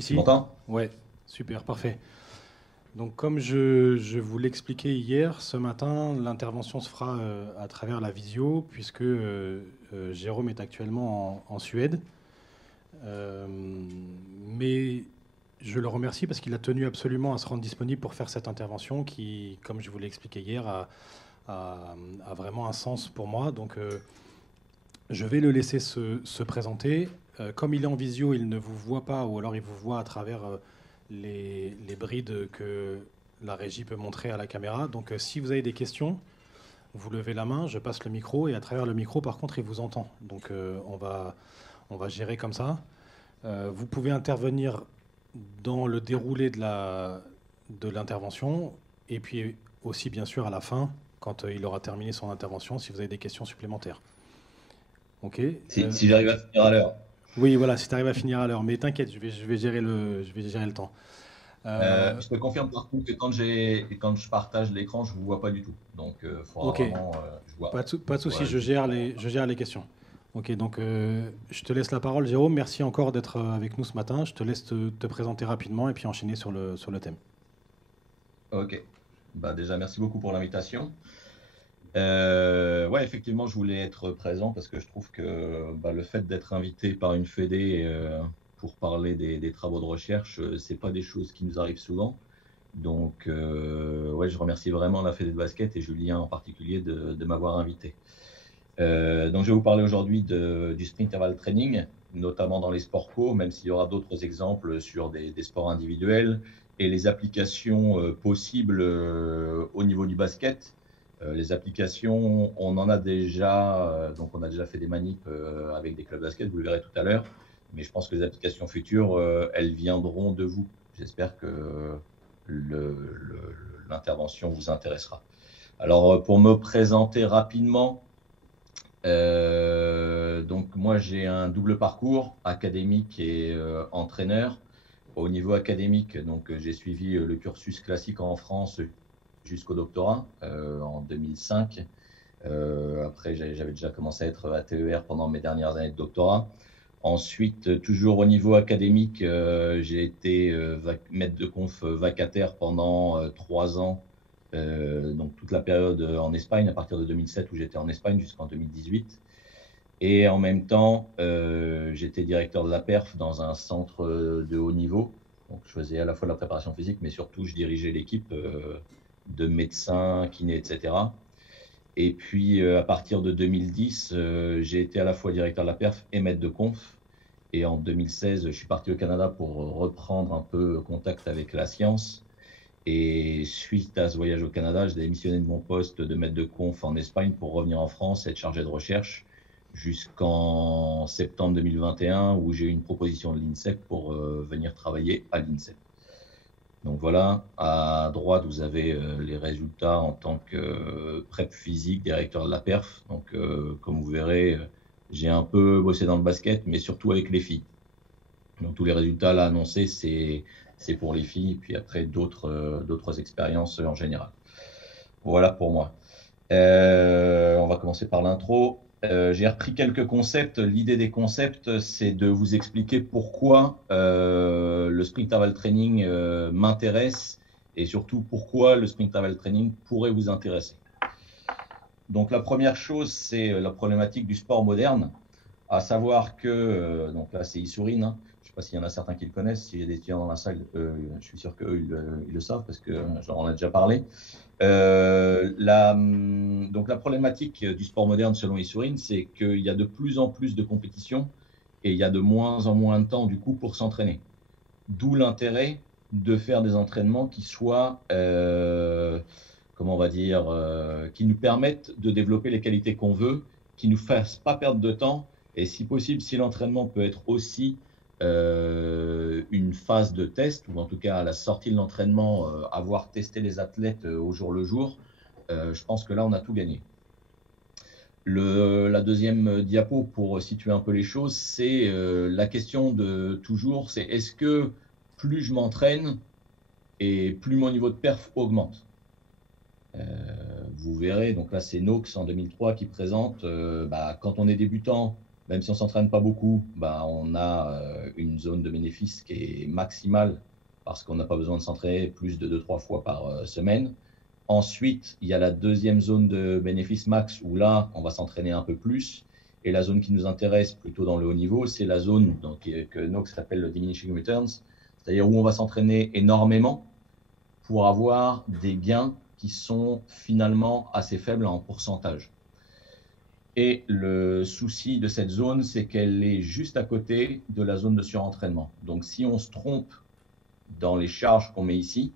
Si, Tu si. m'entends? Ouais, super, parfait. Donc, comme je vous l'expliquais hier, ce matin, l'intervention se fera à travers la visio, puisque Jérôme est actuellement en Suède. Euh, mais je le remercie parce qu'il a tenu absolument à se rendre disponible pour faire cette intervention qui, comme je vous l'ai expliqué hier, a vraiment un sens pour moi. Donc, je vais le laisser se présenter. Comme il est en visio, il ne vous voit pas, ou alors il vous voit à travers les brides que la régie peut montrer à la caméra. Donc si vous avez des questions, vous levez la main, je passe le micro, et à travers le micro, par contre, il vous entend. Donc on va gérer comme ça. Vous pouvez intervenir dans le déroulé de l'intervention, et puis aussi, bien sûr, à la fin, quand il aura terminé son intervention, si vous avez des questions supplémentaires. Ok. Si j'arrive à finir à l'heure. Oui, voilà, si tu arrives à finir à l'heure. Mais t'inquiète, je vais gérer le temps. Euh, Je te confirme par contre que quand je partage l'écran, je ne vous vois pas du tout. Donc, il faudra ok, vraiment. pas de Je souci, vois je juste gère l'écran. les questions. Ok, donc je te laisse la parole, Jérôme. Merci encore d'être avec nous ce matin. Je te laisse te présenter rapidement et puis enchaîner sur le thème. Ok. Bah, déjà, merci beaucoup pour l'invitation. Ouais, effectivement, je voulais être présent parce que je trouve que bah, le fait d'être invité par une fédé pour parler des travaux de recherche, c'est pas des choses qui nous arrivent souvent. Donc, ouais, je remercie vraiment la fédé de basket et Julien en particulier de m'avoir invité. Donc, je vais vous parler aujourd'hui du sprint interval training, notamment dans les sports co, même s'il y aura d'autres exemples sur des sports individuels et les applications possibles au niveau du basket. Les applications, on en a déjà, donc on a déjà fait des manips avec des clubs basket, vous le verrez tout à l'heure, mais je pense que les applications futures, elles viendront de vous. J'espère que l'intervention vous intéressera. Alors, pour me présenter rapidement, donc moi j'ai un double parcours académique et entraîneur. Au niveau académique, donc j'ai suivi le cursus classique en France jusqu'au doctorat en 2005. Après, j'avais déjà commencé à être ATER pendant mes dernières années de doctorat. Ensuite, toujours au niveau académique, j'ai été maître de conf vacataire pendant 3 ans, donc toute la période en Espagne, à partir de 2007 où j'étais en Espagne jusqu'en 2018. Et en même temps, j'étais directeur de la perf dans un centre de haut niveau. Donc, je faisais à la fois de la préparation physique, mais surtout, je dirigeais l'équipe de médecins, kinés, etc. Et puis, à partir de 2010, j'ai été à la fois directeur de la perf et maître de conf. Et en 2016, je suis parti au Canada pour reprendre un peu contact avec la science. Et suite à ce voyage au Canada, j'ai démissionné de mon poste de maître de conf en Espagne pour revenir en France et être chargé de recherche jusqu'en septembre 2021 où j'ai eu une proposition de l'INSEP pour venir travailler à l'INSEP. Donc voilà, à droite, vous avez les résultats en tant que prep physique, directeur de la perf. Donc, comme vous verrez, j'ai un peu bossé dans le basket, mais surtout avec les filles. Donc, tous les résultats là annoncés, c'est pour les filles, puis après d'autres expériences en général. Voilà pour moi. On va commencer par l'intro. J'ai repris quelques concepts. L'idée des concepts, c'est de vous expliquer pourquoi le sprint interval training m'intéresse et surtout pourquoi le sprint interval training pourrait vous intéresser. Donc la première chose, c'est la problématique du sport moderne, à savoir que, donc là c'est Issourine, hein. Je ne sais pas s'il y en a certains qui le connaissent, si j'ai des étudiants dans la salle, je suis sûr qu'eux ils le savent parce que j'en ai déjà parlé. Donc la problématique du sport moderne selon Issourine, c'est qu'il y a de plus en plus de compétitions et il y a de moins en moins de temps du coup pour s'entraîner. D'où l'intérêt de faire des entraînements qui soient, comment on va dire, qui nous permettent de développer les qualités qu'on veut, qui ne nous fassent pas perdre de temps et si possible, si l'entraînement peut être aussi une phase de test, ou en tout cas à la sortie de l'entraînement, avoir testé les athlètes au jour le jour, je pense que là, on a tout gagné. La deuxième diapo, pour situer un peu les choses, c'est la question de toujours, c'est est-ce que plus je m'entraîne et plus mon niveau de perf augmente. Vous verrez, donc là c'est Nox en 2003 qui présente, quand on est débutant, Même si on ne s'entraîne pas beaucoup, on a une zone de bénéfice qui est maximale parce qu'on n'a pas besoin de s'entraîner plus de 2-3 fois par semaine. Ensuite, il y a la deuxième zone de bénéfice max où là, on va s'entraîner un peu plus. Et la zone qui nous intéresse plutôt dans le haut niveau, c'est la zone que Nox appelle le diminishing returns, c'est-à-dire où on va s'entraîner énormément pour avoir des gains qui sont finalement assez faibles en pourcentage. Et le souci de cette zone, c'est qu'elle est juste à côté de la zone de surentraînement. Donc, si on se trompe dans les charges qu'on met ici,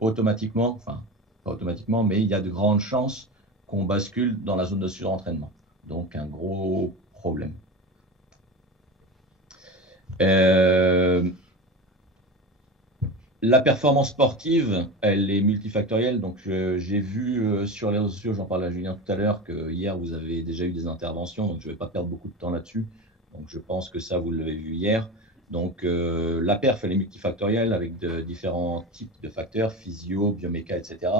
automatiquement, enfin, pas automatiquement, mais il y a de grandes chances qu'on bascule dans la zone de surentraînement. Donc, un gros problème. La performance sportive, elle est multifactorielle. Donc, j'ai vu sur les réseaux sociaux, j'en parlais à Julien tout à l'heure, que hier, vous avez déjà eu des interventions. Donc, je ne vais pas perdre beaucoup de temps là-dessus. Donc, je pense que ça, vous l'avez vu hier. Donc, la perf, elle est multifactorielle avec différents types de facteurs, physio, bioméca, etc.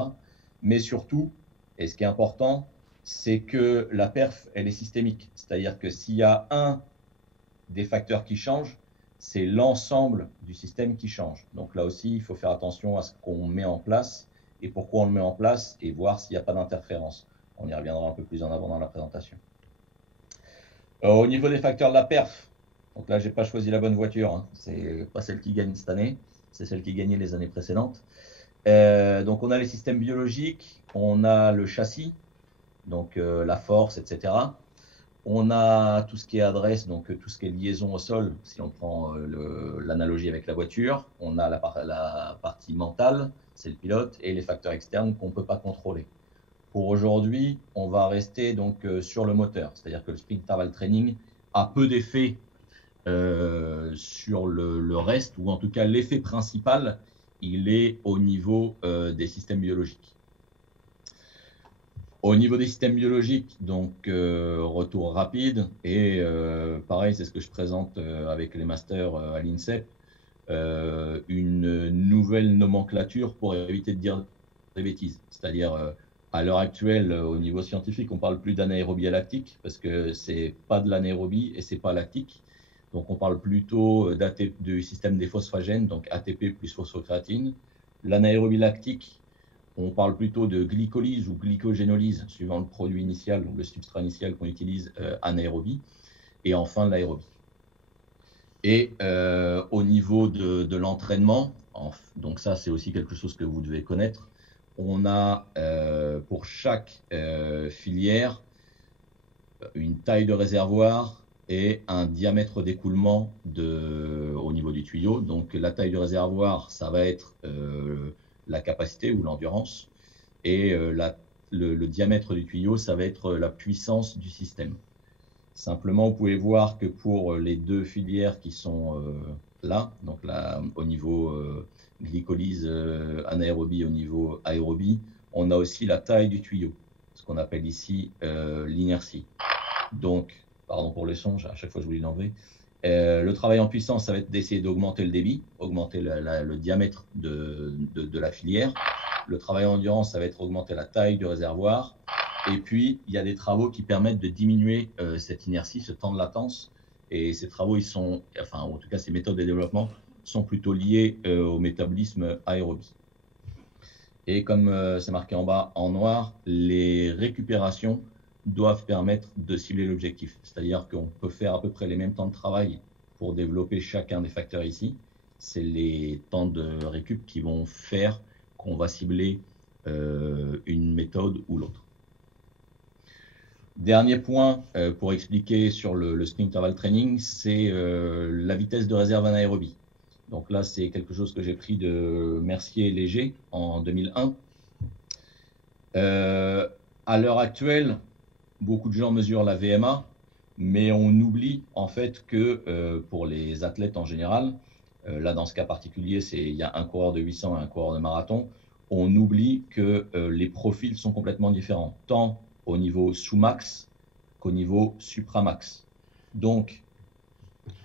Mais surtout, et ce qui est important, c'est que la perf, elle est systémique. C'est-à-dire que s'il y a un des facteurs qui change, c'est l'ensemble du système qui change. Donc là aussi, il faut faire attention à ce qu'on met en place et pourquoi on le met en place et voir s'il n'y a pas d'interférence. On y reviendra un peu plus en avant dans la présentation. Au niveau des facteurs de la perf, donc là, je n'ai pas choisi la bonne voiture. Hein. Ce n'est pas celle qui gagne cette année, c'est celle qui gagnait les années précédentes. Donc on a les systèmes biologiques, on a le châssis, donc la force, etc. On a tout ce qui est adresse, donc tout ce qui est liaison au sol, si on prend l'analogie avec la voiture. On a la partie mentale, c'est le pilote, et les facteurs externes qu'on ne peut pas contrôler. Pour aujourd'hui, on va rester donc sur le moteur, c'est-à-dire que le sprint interval training a peu d'effet sur le reste, ou en tout cas l'effet principal, il est au niveau des systèmes biologiques. Au niveau des systèmes biologiques, donc retour rapide, et pareil, c'est ce que je présente avec les masters à l'INSEP, une nouvelle nomenclature pour éviter de dire des bêtises. C'est-à-dire, à l'heure actuelle, au niveau scientifique, on parle plus d'anaérobie lactique, parce que c'est pas de l'anaérobie et c'est pas lactique. Donc on parle plutôt du système des phosphagènes, donc ATP plus phosphocréatine. L'anaérobie lactique, on parle plutôt de glycolyse ou glycogénolyse, suivant le produit initial, donc le substrat initial qu'on utilise anaérobie, et enfin l'aérobie. Et au niveau de l'entraînement, donc ça c'est aussi quelque chose que vous devez connaître, on a pour chaque filière une taille de réservoir et un diamètre d'écoulement au niveau du tuyau. Donc la taille du réservoir, ça va être la capacité ou l'endurance, et le diamètre du tuyau, ça va être la puissance du système. Simplement, vous pouvez voir que pour les deux filières qui sont là, donc là, au niveau glycolyse anaérobie, au niveau aérobie, on a aussi la taille du tuyau, ce qu'on appelle ici l'inertie. Donc, pardon pour le son, à chaque fois je voulais l'enlever. Le travail en puissance, ça va être d'essayer d'augmenter le débit, augmenter le diamètre de la filière. Le travail en endurance, ça va être augmenter la taille du réservoir. Et puis, il y a des travaux qui permettent de diminuer cette inertie, ce temps de latence. Et ces travaux, enfin, en tout cas, ces méthodes de développement sont plutôt liées au métabolisme aérobie. Et comme c'est marqué en bas en noir, les récupérations doivent permettre de cibler l'objectif. C'est-à-dire qu'on peut faire à peu près les mêmes temps de travail pour développer chacun des facteurs ici. C'est les temps de récup qui vont faire qu'on va cibler une méthode ou l'autre. Dernier point pour expliquer sur le sprint interval training, c'est la vitesse de réserve anaérobie. Donc là, c'est quelque chose que j'ai pris de Mercier et Léger en 2001. À l'heure actuelle, beaucoup de gens mesurent la VMA, mais on oublie en fait que pour les athlètes en général, là dans ce cas particulier, il y a un coureur de 800 et un coureur de marathon, on oublie que les profils sont complètement différents, tant au niveau sous-max qu'au niveau supramax. Donc,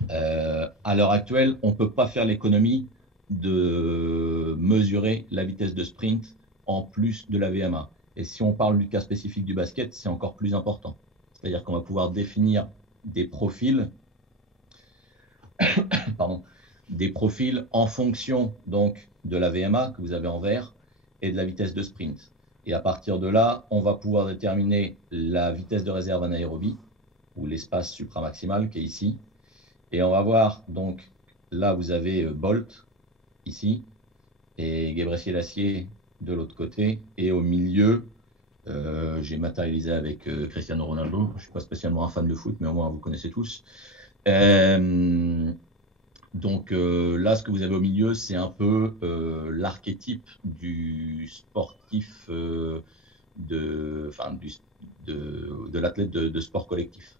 à l'heure actuelle, on ne peut pas faire l'économie de mesurer la vitesse de sprint en plus de la VMA. Et si on parle du cas spécifique du basket, c'est encore plus important. C'est-à-dire qu'on va pouvoir définir des profils, pardon, des profils en fonction donc de la VMA que vous avez en vert et de la vitesse de sprint. Et à partir de là, on va pouvoir déterminer la vitesse de réserve anaérobie ou l'espace supramaximal qui est ici. Et on va voir, donc là, vous avez Bolt ici et Gebre Selassie de l'autre côté. Et au milieu, j'ai matérialisé avec Cristiano Ronaldo. Je ne suis pas spécialement un fan de foot, mais au moins vous connaissez tous. Donc là, ce que vous avez au milieu, c'est un peu l'archétype du sportif, de l'athlète de sport collectif.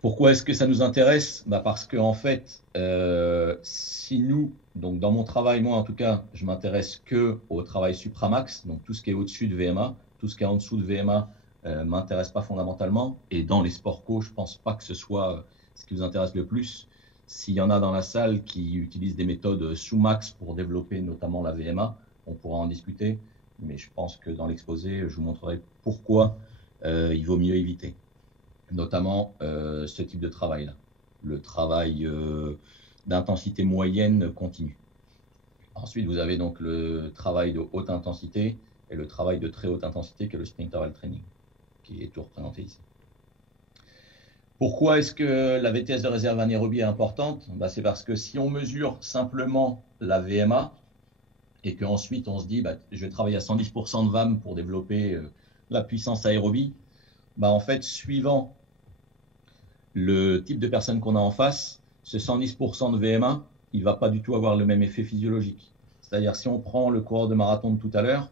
Pourquoi est-ce que ça nous intéresse? Parce qu'en fait, si nous, donc dans mon travail, moi en tout cas, je m'intéresse qu'au travail supramax, donc tout ce qui est au-dessus de VMA, tout ce qui est en dessous de VMA ne m'intéresse pas fondamentalement. Et dans les sports co, je ne pense pas que ce soit ce qui vous intéresse le plus. S'il y en a dans la salle qui utilisent des méthodes sous max pour développer notamment la VMA, on pourra en discuter. Mais je pense que dans l'exposé, je vous montrerai pourquoi il vaut mieux éviter. Notamment ce type de travail-là, le travail d'intensité moyenne continue. Ensuite, vous avez donc le travail de haute intensité et le travail de très haute intensité qui est le sprint interval training, qui est tout représenté ici. Pourquoi est-ce que la vitesse de réserve anaérobie est importante? C'est parce que si on mesure simplement la VMA et qu'ensuite on se dit je vais travailler à 110% de VAM pour développer la puissance aérobie, en fait, suivant le type de personne qu'on a en face, ce 110% de VMA, il ne va pas du tout avoir le même effet physiologique. C'est-à-dire, si on prend le coureur de marathon de tout à l'heure,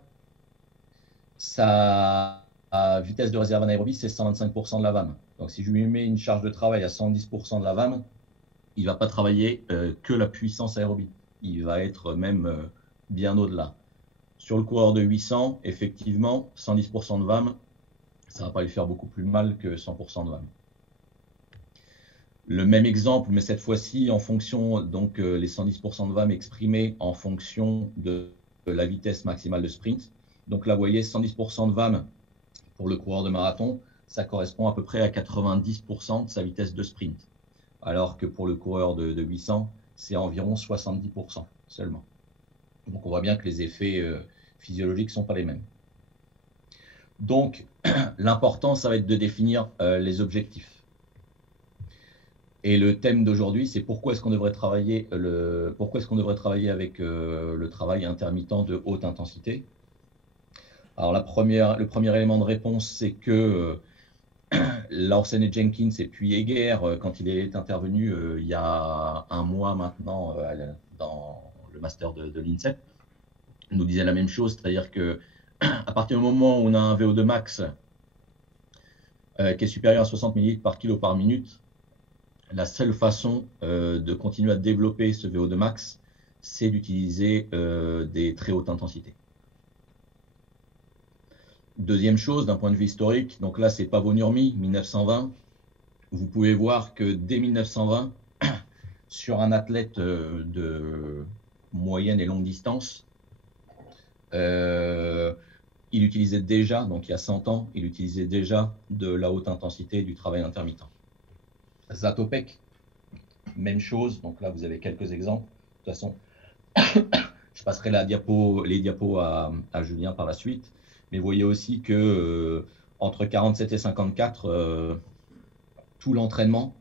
sa vitesse de réserve anaérobie, c'est 125% de la VAM. Donc, si je lui mets une charge de travail à 110% de la VAM, il ne va pas travailler que la puissance aérobie. Il va être même bien au-delà. Sur le coureur de 800, effectivement, 110% de VAM, ça ne va pas lui faire beaucoup plus mal que 100% de VAM. Le même exemple, mais cette fois-ci en fonction, donc les 110% de VAM exprimés en fonction de la vitesse maximale de sprint. Donc là, vous voyez, 110% de VAM pour le coureur de marathon, ça correspond à peu près à 90% de sa vitesse de sprint. Alors que pour le coureur de 800, c'est environ 70% seulement. Donc on voit bien que les effets physiologiques ne sont pas les mêmes. Donc l'important, ça va être de définir les objectifs. Et le thème d'aujourd'hui, c'est pourquoi est-ce qu'on devrait travailler avec le travail intermittent de haute intensité. Alors le premier élément de réponse, c'est que Lawson et Jenkins et puis Heger, quand il est intervenu il y a un mois maintenant dans le master de l'INSEP, nous disaient la même chose, c'est-à-dire que à partir du moment où on a un VO2 max qui est supérieur à 60 ml par kilo par minute, la seule façon de continuer à développer ce VO2 max, c'est d'utiliser des très hautes intensités. Deuxième chose, d'un point de vue historique, donc là, c'est Paavo Nurmi, 1920. Vous pouvez voir que dès 1920, sur un athlète de moyenne et longue distance, il utilisait déjà, donc il y a 100 ans, il utilisait déjà de la haute intensité du travail intermittent. Zatopek, même chose. Donc là, vous avez quelques exemples. De toute façon, je passerai les diapos à Julien par la suite. Mais vous voyez aussi que entre 47 et 54, tout l'entraînement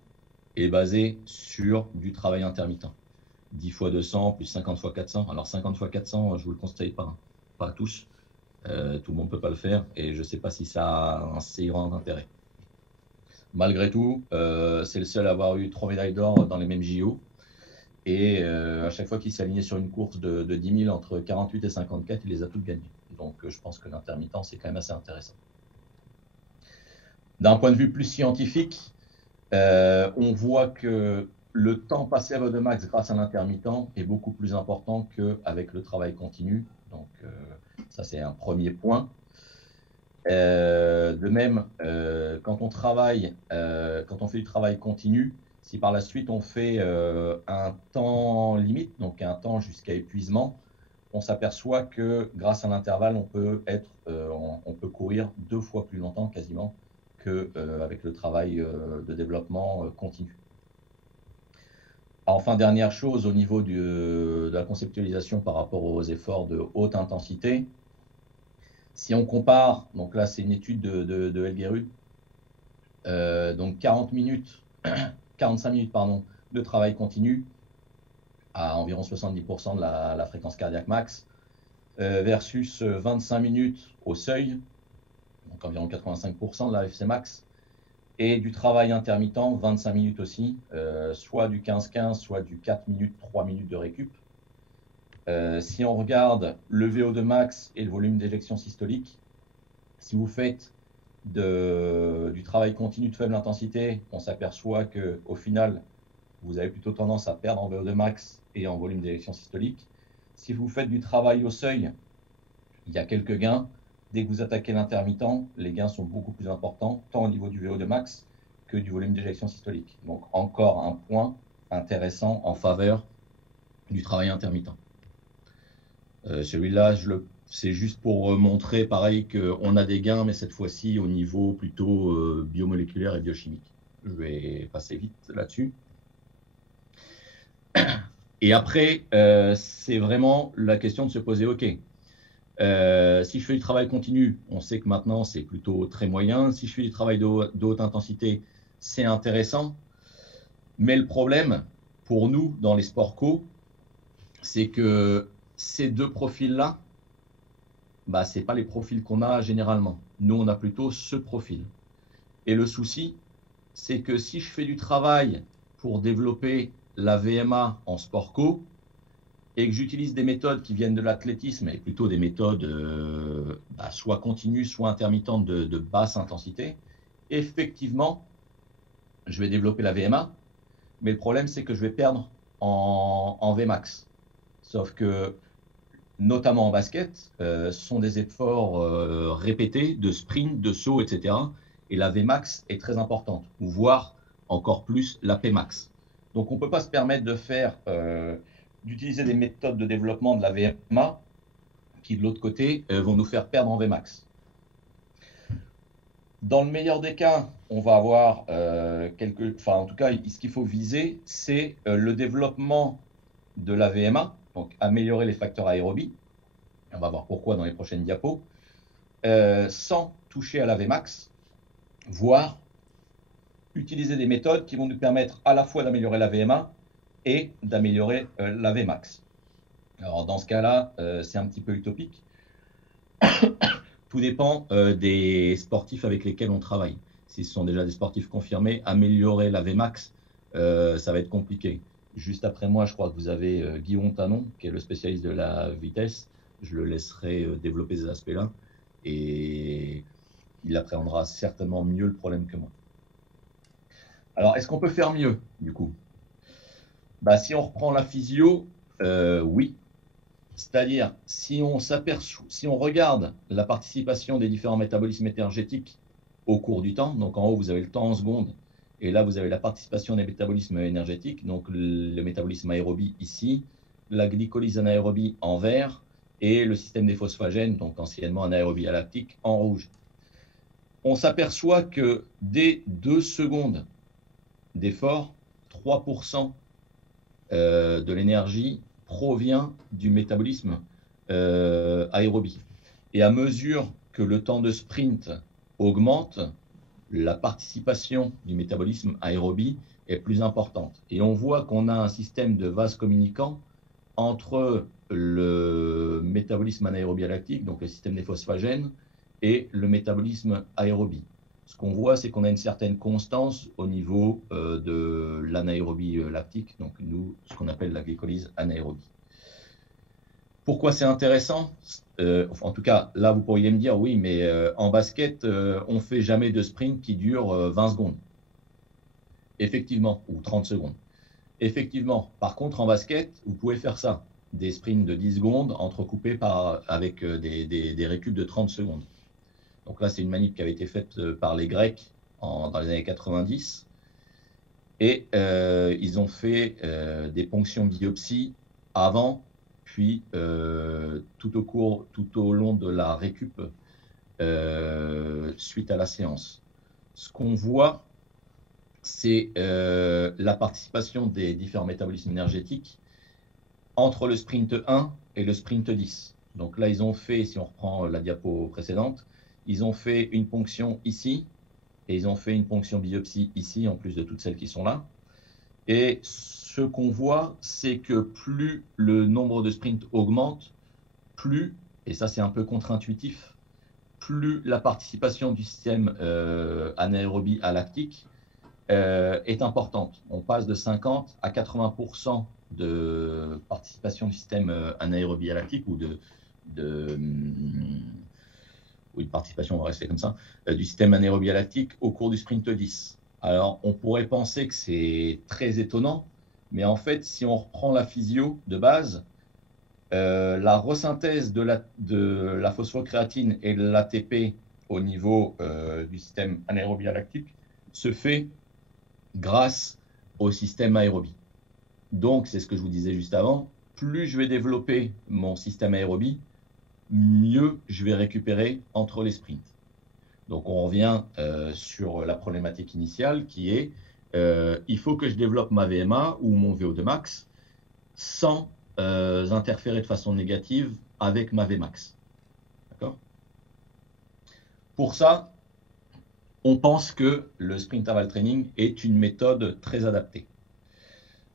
est basé sur du travail intermittent. 10 fois 200 plus 50 fois 400. Alors 50 fois 400, je ne vous le conseille pas, hein. Pas à tous. Tout le monde ne peut pas le faire et je ne sais pas si ça a un si grand intérêt. Malgré tout, c'est le seul à avoir eu 3 médailles d'or dans les mêmes JO. Et à chaque fois qu'il s'est aligné sur une course de 10 000 entre 48 et 54, il les a toutes gagnées. Donc je pense que l'intermittent, c'est quand même assez intéressant. D'un point de vue plus scientifique, on voit que le temps passé à VO2 max grâce à l'intermittent est beaucoup plus important qu'avec le travail continu. Donc ça, c'est un premier point. De même, quand on fait du travail continu, si par la suite on fait un temps limite, donc un temps jusqu'à épuisement, on s'aperçoit que grâce à l'intervalle, on peut courir 2 fois plus longtemps quasiment qu'avec le travail de développement continu. Enfin, dernière chose, au niveau de la conceptualisation par rapport aux efforts de haute intensité, si on compare, donc là c'est une étude de Elgerud, donc 45 minutes pardon, de travail continu à environ 70% de la fréquence cardiaque max, versus 25 minutes au seuil, donc environ 85% de la FC max, et du travail intermittent, 25 minutes aussi, soit du 15-15, soit du 4 minutes, 3 minutes de récup. Si on regarde le VO2 max et le volume d'éjection systolique, si vous faites du travail continu de faible intensité, on s'aperçoit qu'au final, vous avez plutôt tendance à perdre en VO2 max et en volume d'éjection systolique. Si vous faites du travail au seuil, il y a quelques gains. Dès que vous attaquez l'intermittent, les gains sont beaucoup plus importants, tant au niveau du VO2 max que du volume d'éjection systolique. Donc encore un point intéressant en faveur du travail intermittent. Celui-là, c'est juste pour montrer, pareil, qu'on a des gains, mais cette fois-ci au niveau plutôt biomoléculaire et biochimique. Je vais passer vite là-dessus. Et après, c'est vraiment la question de se poser, OK, si je fais du travail continu, on sait que maintenant, c'est plutôt très moyen. Si je fais du travail de haute intensité, c'est intéressant. Mais le problème, pour nous, dans les sports co, c'est que ces deux profils-là, bah, ce n'est pas les profils qu'on a généralement. Nous, on a plutôt ce profil. Et le souci, c'est que si je fais du travail pour développer la VMA en sport co, et que j'utilise des méthodes qui viennent de l'athlétisme, et plutôt des méthodes soit continues, soit intermittentes de basse intensité, effectivement, je vais développer la VMA, mais le problème, c'est que je vais perdre en Vmax. Sauf que, notamment en basket, ce sont des efforts répétés de sprint, de saut, etc. Et la Vmax est très importante, ou voire encore plus la Pmax. Donc, on ne peut pas se permettre de faire... d'utiliser des méthodes de développement de la VMA qui, de l'autre côté, vont nous faire perdre en Vmax. Dans le meilleur des cas, on va avoir en tout cas, ce qu'il faut viser, c'est le développement de la VMA, donc améliorer les facteurs aérobie. On va voir pourquoi dans les prochaines diapos, sans toucher à la Vmax, voire utiliser des méthodes qui vont nous permettre à la fois d'améliorer la VMA et d'améliorer la Vmax. Alors dans ce cas-là, c'est un petit peu utopique. Tout dépend des sportifs avec lesquels on travaille. Si ce sont déjà des sportifs confirmés, améliorer la Vmax, ça va être compliqué. Juste après moi, je crois que vous avez Guillaume Tanon, qui est le spécialiste de la vitesse. Je le laisserai développer ces aspects-là et il appréhendera certainement mieux le problème que moi. Alors, est-ce qu'on peut faire mieux, du coup ? Bah, si on reprend la physio, oui. C'est-à-dire, si on regarde la participation des différents métabolismes énergétiques au cours du temps, donc en haut, vous avez le temps en secondes, et là, vous avez la participation des métabolismes énergétiques, donc le métabolisme aérobie ici, la glycolyse anaérobie en vert, et le système des phosphagènes, donc anciennement anaérobie lactique, en rouge. On s'aperçoit que dès 2 secondes d'effort, 3% de l'énergie provient du métabolisme aérobie. Et à mesure que le temps de sprint augmente, la participation du métabolisme aérobie est plus importante. Et on voit qu'on a un système de vases communicants entre le métabolisme anaérobie lactique, donc le système des phosphagènes, et le métabolisme aérobie. Ce qu'on voit, c'est qu'on a une certaine constance au niveau de l'anaérobie lactique, donc nous, ce qu'on appelle la glycolyse anaérobie. Pourquoi c'est intéressant ? En tout cas, là, vous pourriez me dire, oui, mais en basket, on ne fait jamais de sprint qui dure 20 secondes. Effectivement, ou 30 secondes. Effectivement, par contre, en basket, vous pouvez faire ça. Des sprints de 10 secondes entrecoupés avec des récup de 30 secondes. Donc là, c'est une manip qui avait été faite par les Grecs dans les années 90. Et ils ont fait des ponctions biopsie avant, puis tout au long de la récup suite à la séance. ce qu'on voit, c'est la participation des différents métabolismes énergétiques entre le sprint 1 et le sprint 10. Donc là, ils ont fait, si on reprend la diapo précédente, ils ont fait une ponction ici et ils ont fait une ponction biopsie ici, en plus de toutes celles qui sont là. Et ce qu'on voit, c'est que plus le nombre de sprints augmente, plus, et ça c'est un peu contre-intuitif, plus la participation du système anaérobie à lactique est importante. On passe de 50 à 80% de participation du système anaérobie à lactique ou oui, participation, on va rester comme ça, du système anaérobie à lactique au cours du sprint 10. Alors, on pourrait penser que c'est très étonnant, mais en fait, si on reprend la physio de base, la resynthèse de la phosphocréatine et de l'ATP au niveau du système anaérobie à lactique se fait grâce au système aérobie. Donc, c'est ce que je vous disais juste avant, plus je vais développer mon système aérobie, mieux je vais récupérer entre les sprints. Donc, on revient sur la problématique initiale qui est il faut que je développe ma VMA ou mon VO2 max sans interférer de façon négative avec ma Vmax. D'accord ? Pour ça, on pense que le sprint interval training est une méthode très adaptée.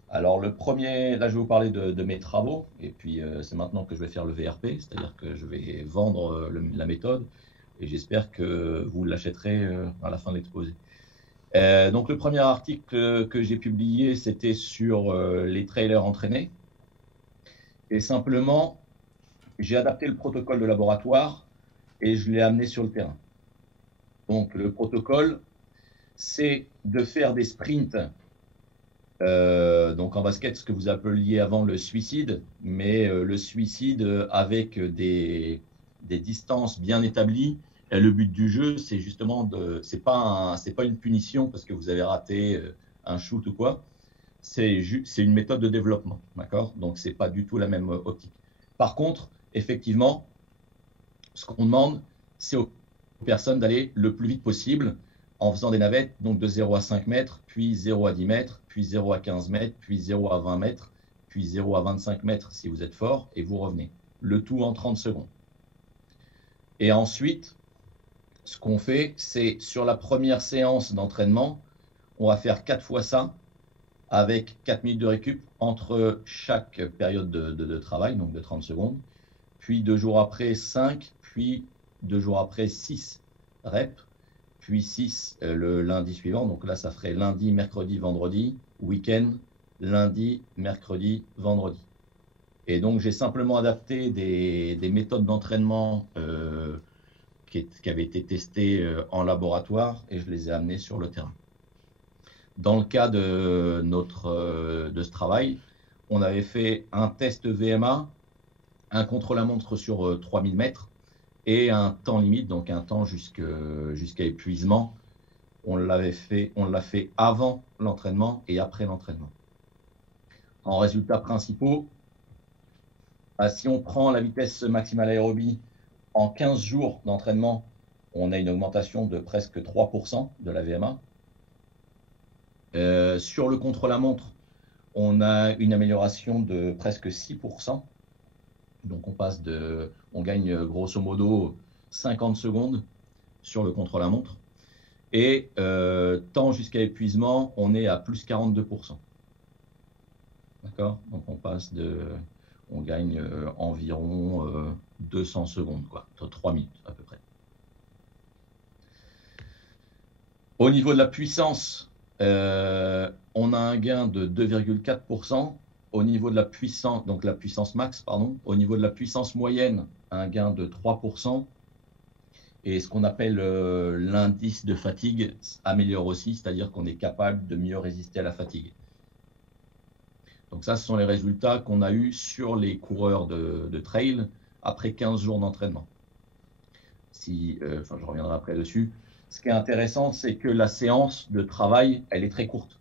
Alors le premier, là je vais vous parler de mes travaux, et puis c'est maintenant que je vais faire le VRP, c'est-à-dire que je vais vendre la méthode, et j'espère que vous l'achèterez à la fin de l'exposé. Donc le premier article que j'ai publié, c'était sur les trailers entraînés, et simplement, j'ai adapté le protocole de laboratoire et je l'ai amené sur le terrain. Donc le protocole, c'est de faire des sprints. Donc en basket, ce que vous appeliez avant le suicide, mais le suicide avec des distances bien établies. Et le but du jeu, c'est justement c'est pas une punition parce que vous avez raté un shoot ou quoi. C'est une méthode de développement, d'accord ? Donc c'est pas du tout la même optique. Par contre, effectivement, ce qu'on demande, c'est aux personnes d'aller le plus vite possible en faisant des navettes, donc de 0 à 5 mètres, puis 0 à 10 mètres, puis 0 à 15 mètres, puis 0 à 20 mètres, puis 0 à 25 mètres si vous êtes fort, et vous revenez. Le tout en 30 secondes. Et ensuite, ce qu'on fait, c'est sur la première séance d'entraînement, on va faire 4 fois ça, avec 4 minutes de récup entre chaque période de travail, donc de 30 secondes, puis 2 jours après 5, puis 2 jours après 6 reps, puis 6 le lundi suivant. Donc là, ça ferait lundi, mercredi, vendredi, week-end, lundi, mercredi, vendredi. Et donc, j'ai simplement adapté des méthodes d'entraînement qui avaient été testées en laboratoire et je les ai amenées sur le terrain. Dans le cas de ce travail, on avait fait un test VMA, un contre-la-montre sur 3000 mètres et un temps limite, donc un temps jusqu'à épuisement. On l'a fait avant l'entraînement et après l'entraînement. En résultats principaux, si on prend la vitesse maximale aérobie en 15 jours d'entraînement, on a une augmentation de presque 3% de la VMA. Sur le contre-la-montre, on a une amélioration de presque 6%. Donc on gagne grosso modo 50 secondes sur le contre-la-montre. Et temps jusqu'à épuisement, on est à plus 42%. D'accord ? Donc on gagne environ 200 secondes, quoi, 3 minutes à peu près. Au niveau de la puissance, on a un gain de 2,4%. Au niveau de la puissance, donc la puissance max, pardon, au niveau de la puissance moyenne, un gain de 3%. Et ce qu'on appelle l'indice de fatigue améliore aussi, c'est-à-dire qu'on est capable de mieux résister à la fatigue. Donc ça, ce sont les résultats qu'on a eus sur les coureurs de trail après 15 jours d'entraînement. Je reviendrai après dessus. Ce qui est intéressant, c'est que la séance de travail, elle est très courte.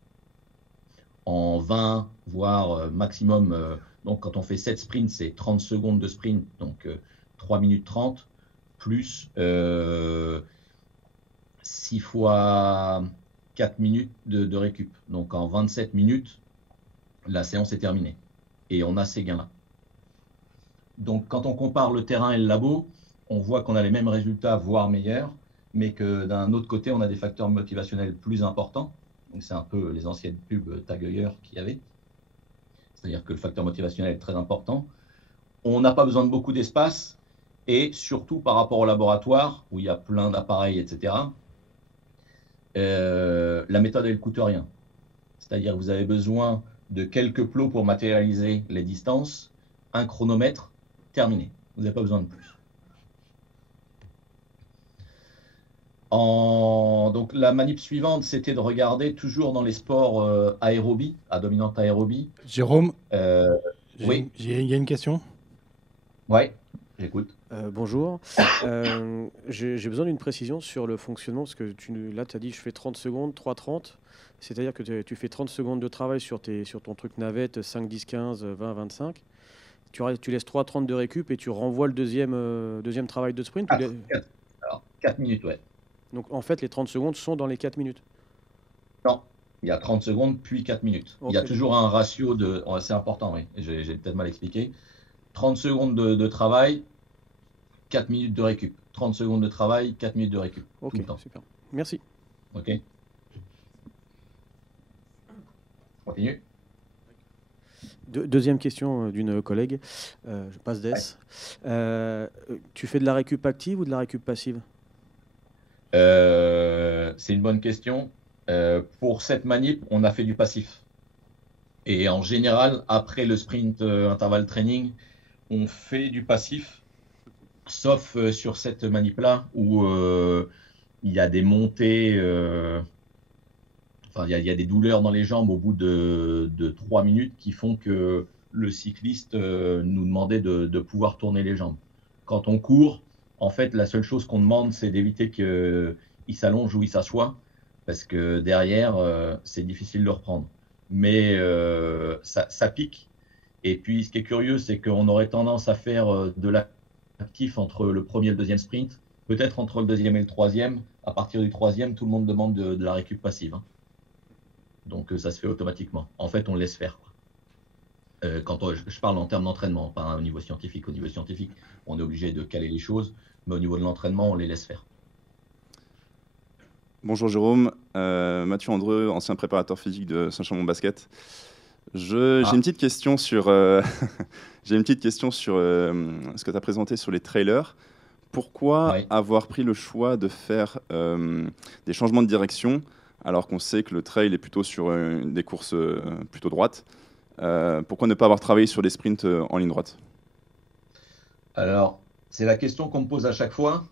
En 20, voire maximum, donc quand on fait 7 sprints, c'est 30 secondes de sprint, donc 3 minutes 30, plus 6 fois 4 minutes de récup. Donc en 27 minutes, la séance est terminée. Et on a ces gains-là. Donc quand on compare le terrain et le labo, on voit qu'on a les mêmes résultats, voire meilleurs, mais que d'un autre côté, on a des facteurs motivationnels plus importants. Donc c'est un peu les anciennes pubs tagueurs qu'il y avait. C'est-à-dire que le facteur motivationnel est très important. On n'a pas besoin de beaucoup d'espace, et surtout par rapport au laboratoire, où il y a plein d'appareils, etc., la méthode, elle ne coûte rien. C'est-à-dire que vous avez besoin de quelques plots pour matérialiser les distances, un chronomètre, terminé. Vous n'avez pas besoin de plus. Donc la manip suivante, c'était de regarder toujours dans les sports aérobie, à dominante aérobie. Jérôme, oui. Il y a une question. Ouais, j'écoute. Bonjour. J'ai besoin d'une précision sur le fonctionnement, parce que là, tu as dit je fais 30 secondes, 3,30. C'est-à-dire que tu fais 30 secondes de travail sur ton truc navette, 5, 10, 15, 20, 25. Tu laisses 3,30 de récup et tu renvoies le deuxième travail de sprint. 4 minutes, ouais. Donc en fait, les 30 secondes sont dans les 4 minutes. Non, il y a 30 secondes puis 4 minutes. Okay. Il y a toujours un ratio de... C'est important, oui, j'ai peut-être mal expliqué. 30 secondes de travail, 4 minutes de récup. 30 secondes de travail, 4 minutes de récup. Ok, tout le temps. Super. Merci. Ok. Continue. Deuxième question d'une collègue. Je passe d'ess. Ouais. Tu fais de la récup active ou de la récup passive? C'est une bonne question. Pour cette manip, on a fait du passif. Et en général, après le sprint intervalle training, on fait du passif, sauf sur cette manip-là où il y a des montées, il y a des douleurs dans les jambes au bout de 3 minutes qui font que le cycliste nous demandait de pouvoir tourner les jambes. Quand on court, en fait, la seule chose qu'on demande, c'est d'éviter qu'il s'allonge ou il s'assoit, parce que derrière, c'est difficile de reprendre. Mais ça pique. Et puis, ce qui est curieux, c'est qu'on aurait tendance à faire de l'actif entre le premier et le deuxième sprint, peut-être entre le deuxième et le troisième. À partir du troisième, tout le monde demande de la récup passive. Hein. Donc, ça se fait automatiquement. En fait, on laisse faire. Quand je parle en termes d'entraînement, pas au niveau scientifique. Au niveau scientifique, on est obligé de caler les choses, mais au niveau de l'entraînement, on les laisse faire. Bonjour Jérôme, Mathieu Andreu, ancien préparateur physique de Saint-Chamond-Basket. J'ai une petite question sur, ce que tu as présenté sur les trailers. Pourquoi avoir pris le choix de faire des changements de direction alors qu'on sait que le trail est plutôt sur des courses plutôt droites? Pourquoi ne pas avoir travaillé sur des sprints en ligne droite? Alors, c'est la question qu'on me pose à chaque fois.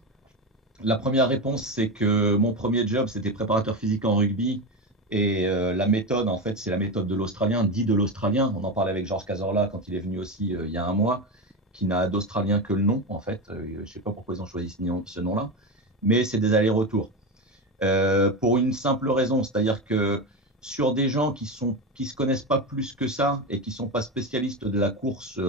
La première réponse, c'est que mon premier job, c'était préparateur physique en rugby. Et la méthode, en fait, c'est la méthode de l'Australien, dit de l'Australien. On en parlait avec Georges Cazorla quand il est venu aussi il y a un mois, qui n'a d'Australien que le nom, en fait. Je ne sais pas pourquoi ils ont choisi ce nom-là. Mais c'est des allers-retours. Pour une simple raison, c'est-à-dire que sur des gens qui se connaissent pas plus que ça et qui sont pas spécialistes de la course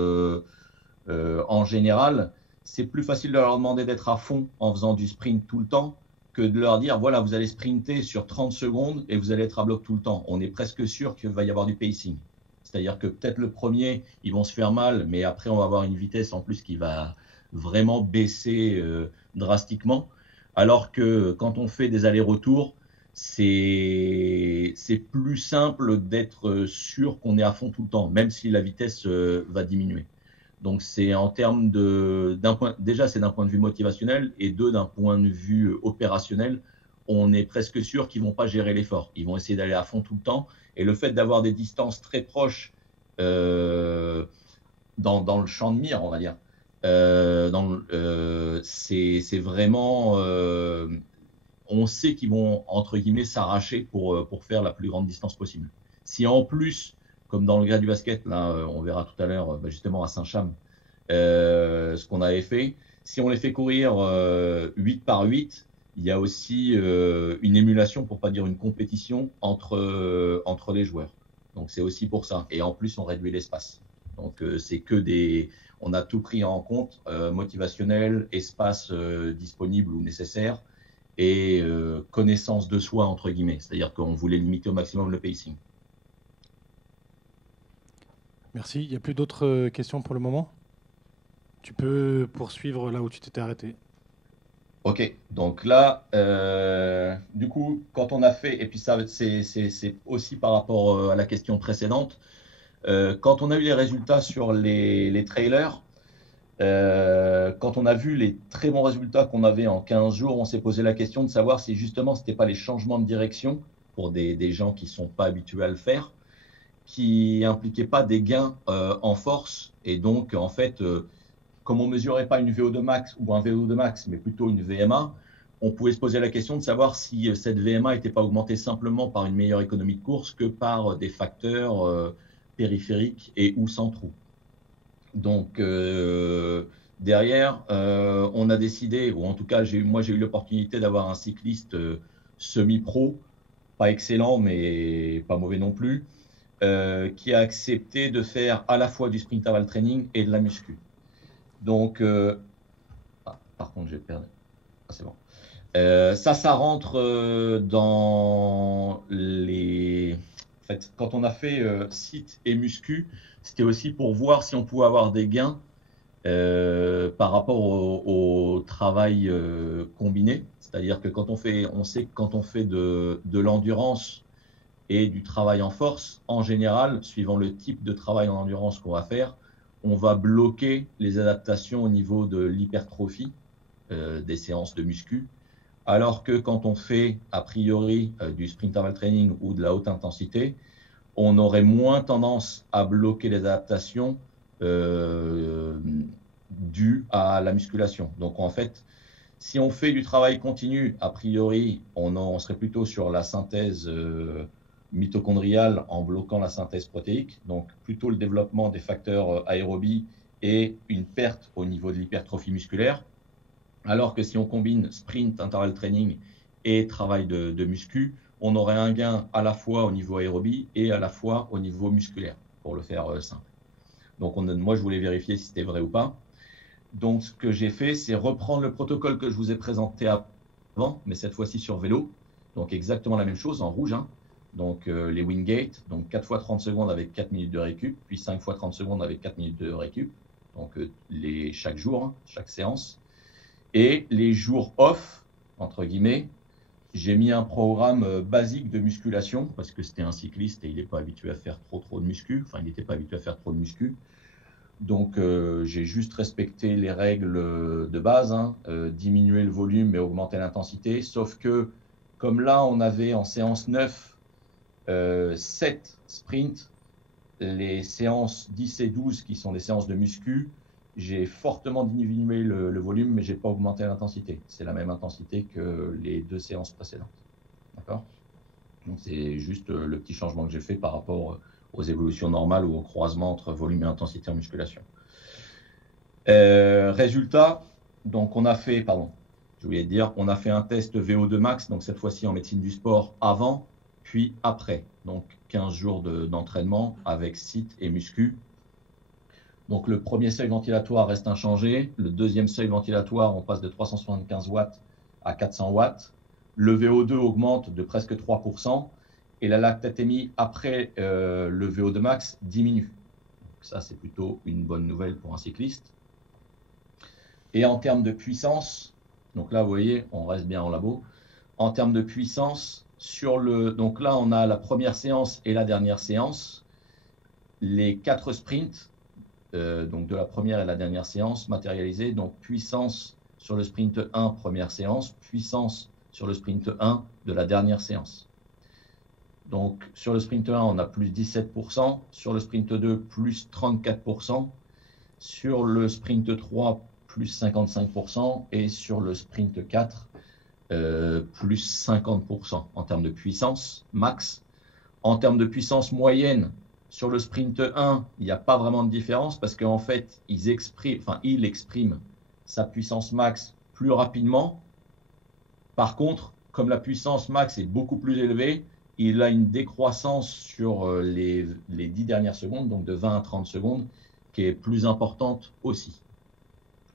en général, c'est plus facile de leur demander d'être à fond en faisant du sprint tout le temps que de leur dire, voilà, vous allez sprinter sur 30 secondes et vous allez être à bloc tout le temps. On est presque sûr qu'il va y avoir du pacing. C'est-à-dire que peut-être le premier, ils vont se faire mal, mais après, on va avoir une vitesse en plus qui va vraiment baisser drastiquement. Alors que quand on fait des allers-retours, c'est plus simple d'être sûr qu'on est à fond tout le temps, même si la vitesse va diminuer. Donc, c'est en termes déjà, c'est d'un point de vue motivationnel, et d'un point de vue opérationnel, on est presque sûr qu'ils ne vont pas gérer l'effort. Ils vont essayer d'aller à fond tout le temps. Et le fait d'avoir des distances très proches dans le champ de mire, on va dire, c'est vraiment... on sait qu'ils vont, entre guillemets, s'arracher pour faire la plus grande distance possible. Si en plus... Comme dans le grade du basket, là, on verra tout à l'heure, justement à Saint-Cham, ce qu'on avait fait. Si on les fait courir 8 par 8, il y a aussi une émulation, pour ne pas dire une compétition, entre les joueurs. Donc c'est aussi pour ça. Et en plus, on réduit l'espace. Donc c'est que on a tout pris en compte, motivationnel, espace disponible ou nécessaire, et connaissance de soi, entre guillemets. C'est-à-dire qu'on voulait limiter au maximum le pacing. Merci. Il n'y a plus d'autres questions pour le moment? Tu peux poursuivre là où tu t'étais arrêté. Ok, donc là, du coup, quand on a fait, et puis ça, c'est aussi par rapport à la question précédente, quand on a eu les résultats sur les trailers, quand on a vu les très bons résultats qu'on avait en 15 jours, on s'est posé la question de savoir si justement ce n'était pas les changements de direction pour des gens qui ne sont pas habitués à le faire, qui n'impliquaient pas des gains en force. Et donc, en fait, comme on ne mesurait pas une VO2 max ou un VO2 max, mais plutôt une VMA, on pouvait se poser la question de savoir si cette VMA n'était pas augmentée simplement par une meilleure économie de course que par des facteurs périphériques et ou centraux. Donc, derrière, on a décidé, ou en tout cas, moi j'ai eu l'opportunité d'avoir un cycliste semi-pro, pas excellent, mais pas mauvais non plus, qui a accepté de faire à la fois du sprint interval training et de la muscu. Donc, par contre, j'ai perdu. Ah, c'est bon. Ça rentre dans les. En fait, quand on a fait site et muscu, c'était aussi pour voir si on pouvait avoir des gains par rapport au travail combiné. C'est-à-dire que on sait que quand on fait de l'endurance et du travail en force, en général, suivant le type de travail en endurance qu'on va faire, on va bloquer les adaptations au niveau de l'hypertrophie des séances de muscu. Alors que quand on fait a priori du sprint interval training ou de la haute intensité, on aurait moins tendance à bloquer les adaptations dues à la musculation. Donc en fait, si on fait du travail continu, a priori, on serait plutôt sur la synthèse mitochondriale en bloquant la synthèse protéique, donc plutôt le développement des facteurs aérobie et une perte au niveau de l'hypertrophie musculaire. Alors que si on combine sprint, interval training et travail de muscu, on aurait un gain à la fois au niveau aérobie et à la fois au niveau musculaire, pour le faire simple. Donc moi, je voulais vérifier si c'était vrai ou pas. Donc ce que j'ai fait, c'est reprendre le protocole que je vous ai présenté avant, mais cette fois-ci sur vélo. Donc exactement la même chose en rouge. Hein. Donc les Wingate, donc 4 fois 30 secondes avec 4 minutes de récup, puis 5 fois 30 secondes avec 4 minutes de récup. Donc chaque jour, hein, chaque séance. Et les jours off, entre guillemets, j'ai mis un programme basique de musculation parce que c'était un cycliste et il n'est pas habitué à faire trop de muscu. Enfin, il n'était pas habitué à faire trop de muscu. Donc, j'ai juste respecté les règles de base, hein, diminuer le volume et augmenter l'intensité. Sauf que, comme là, on avait en séance 9, 7 sprints, les séances 10 et 12 qui sont des séances de muscu, j'ai fortement diminué le volume, mais je n'ai pas augmenté l'intensité. C'est la même intensité que les 2 séances précédentes. D'accord ? Donc, c'est juste le petit changement que j'ai fait par rapport aux évolutions normales ou au croisement entre volume et intensité en musculation. Résultat, donc on a fait un test VO2 max, donc cette fois-ci en médecine du sport avant, puis après. Donc 15 jours d'entraînement avec site et muscu. Donc le premier seuil ventilatoire reste inchangé. Le deuxième seuil ventilatoire, on passe de 375 watts à 400 watts. Le VO2 augmente de presque 3%. Et la lactatémie après le VO2 max diminue. Donc ça, c'est plutôt une bonne nouvelle pour un cycliste. Et en termes de puissance, donc là, vous voyez, on reste bien en labo. En termes de puissance, donc là, on a la première séance et la dernière séance. Les 4 sprints, donc de la première et la dernière séance matérialisés. Donc puissance sur le sprint 1, première séance, puissance sur le sprint 1 de la dernière séance. Donc, sur le sprint 1, on a plus 17%. Sur le sprint 2, plus 34%. Sur le sprint 3, plus 55%. Et sur le sprint 4, plus 50% en termes de puissance max. En termes de puissance moyenne, sur le sprint 1, il n'y a pas vraiment de différence parce qu'en fait, il exprime sa puissance max plus rapidement. Par contre, comme la puissance max est beaucoup plus élevée, il a une décroissance sur les 10 dernières secondes, donc de 20 à 30 secondes, qui est plus importante aussi.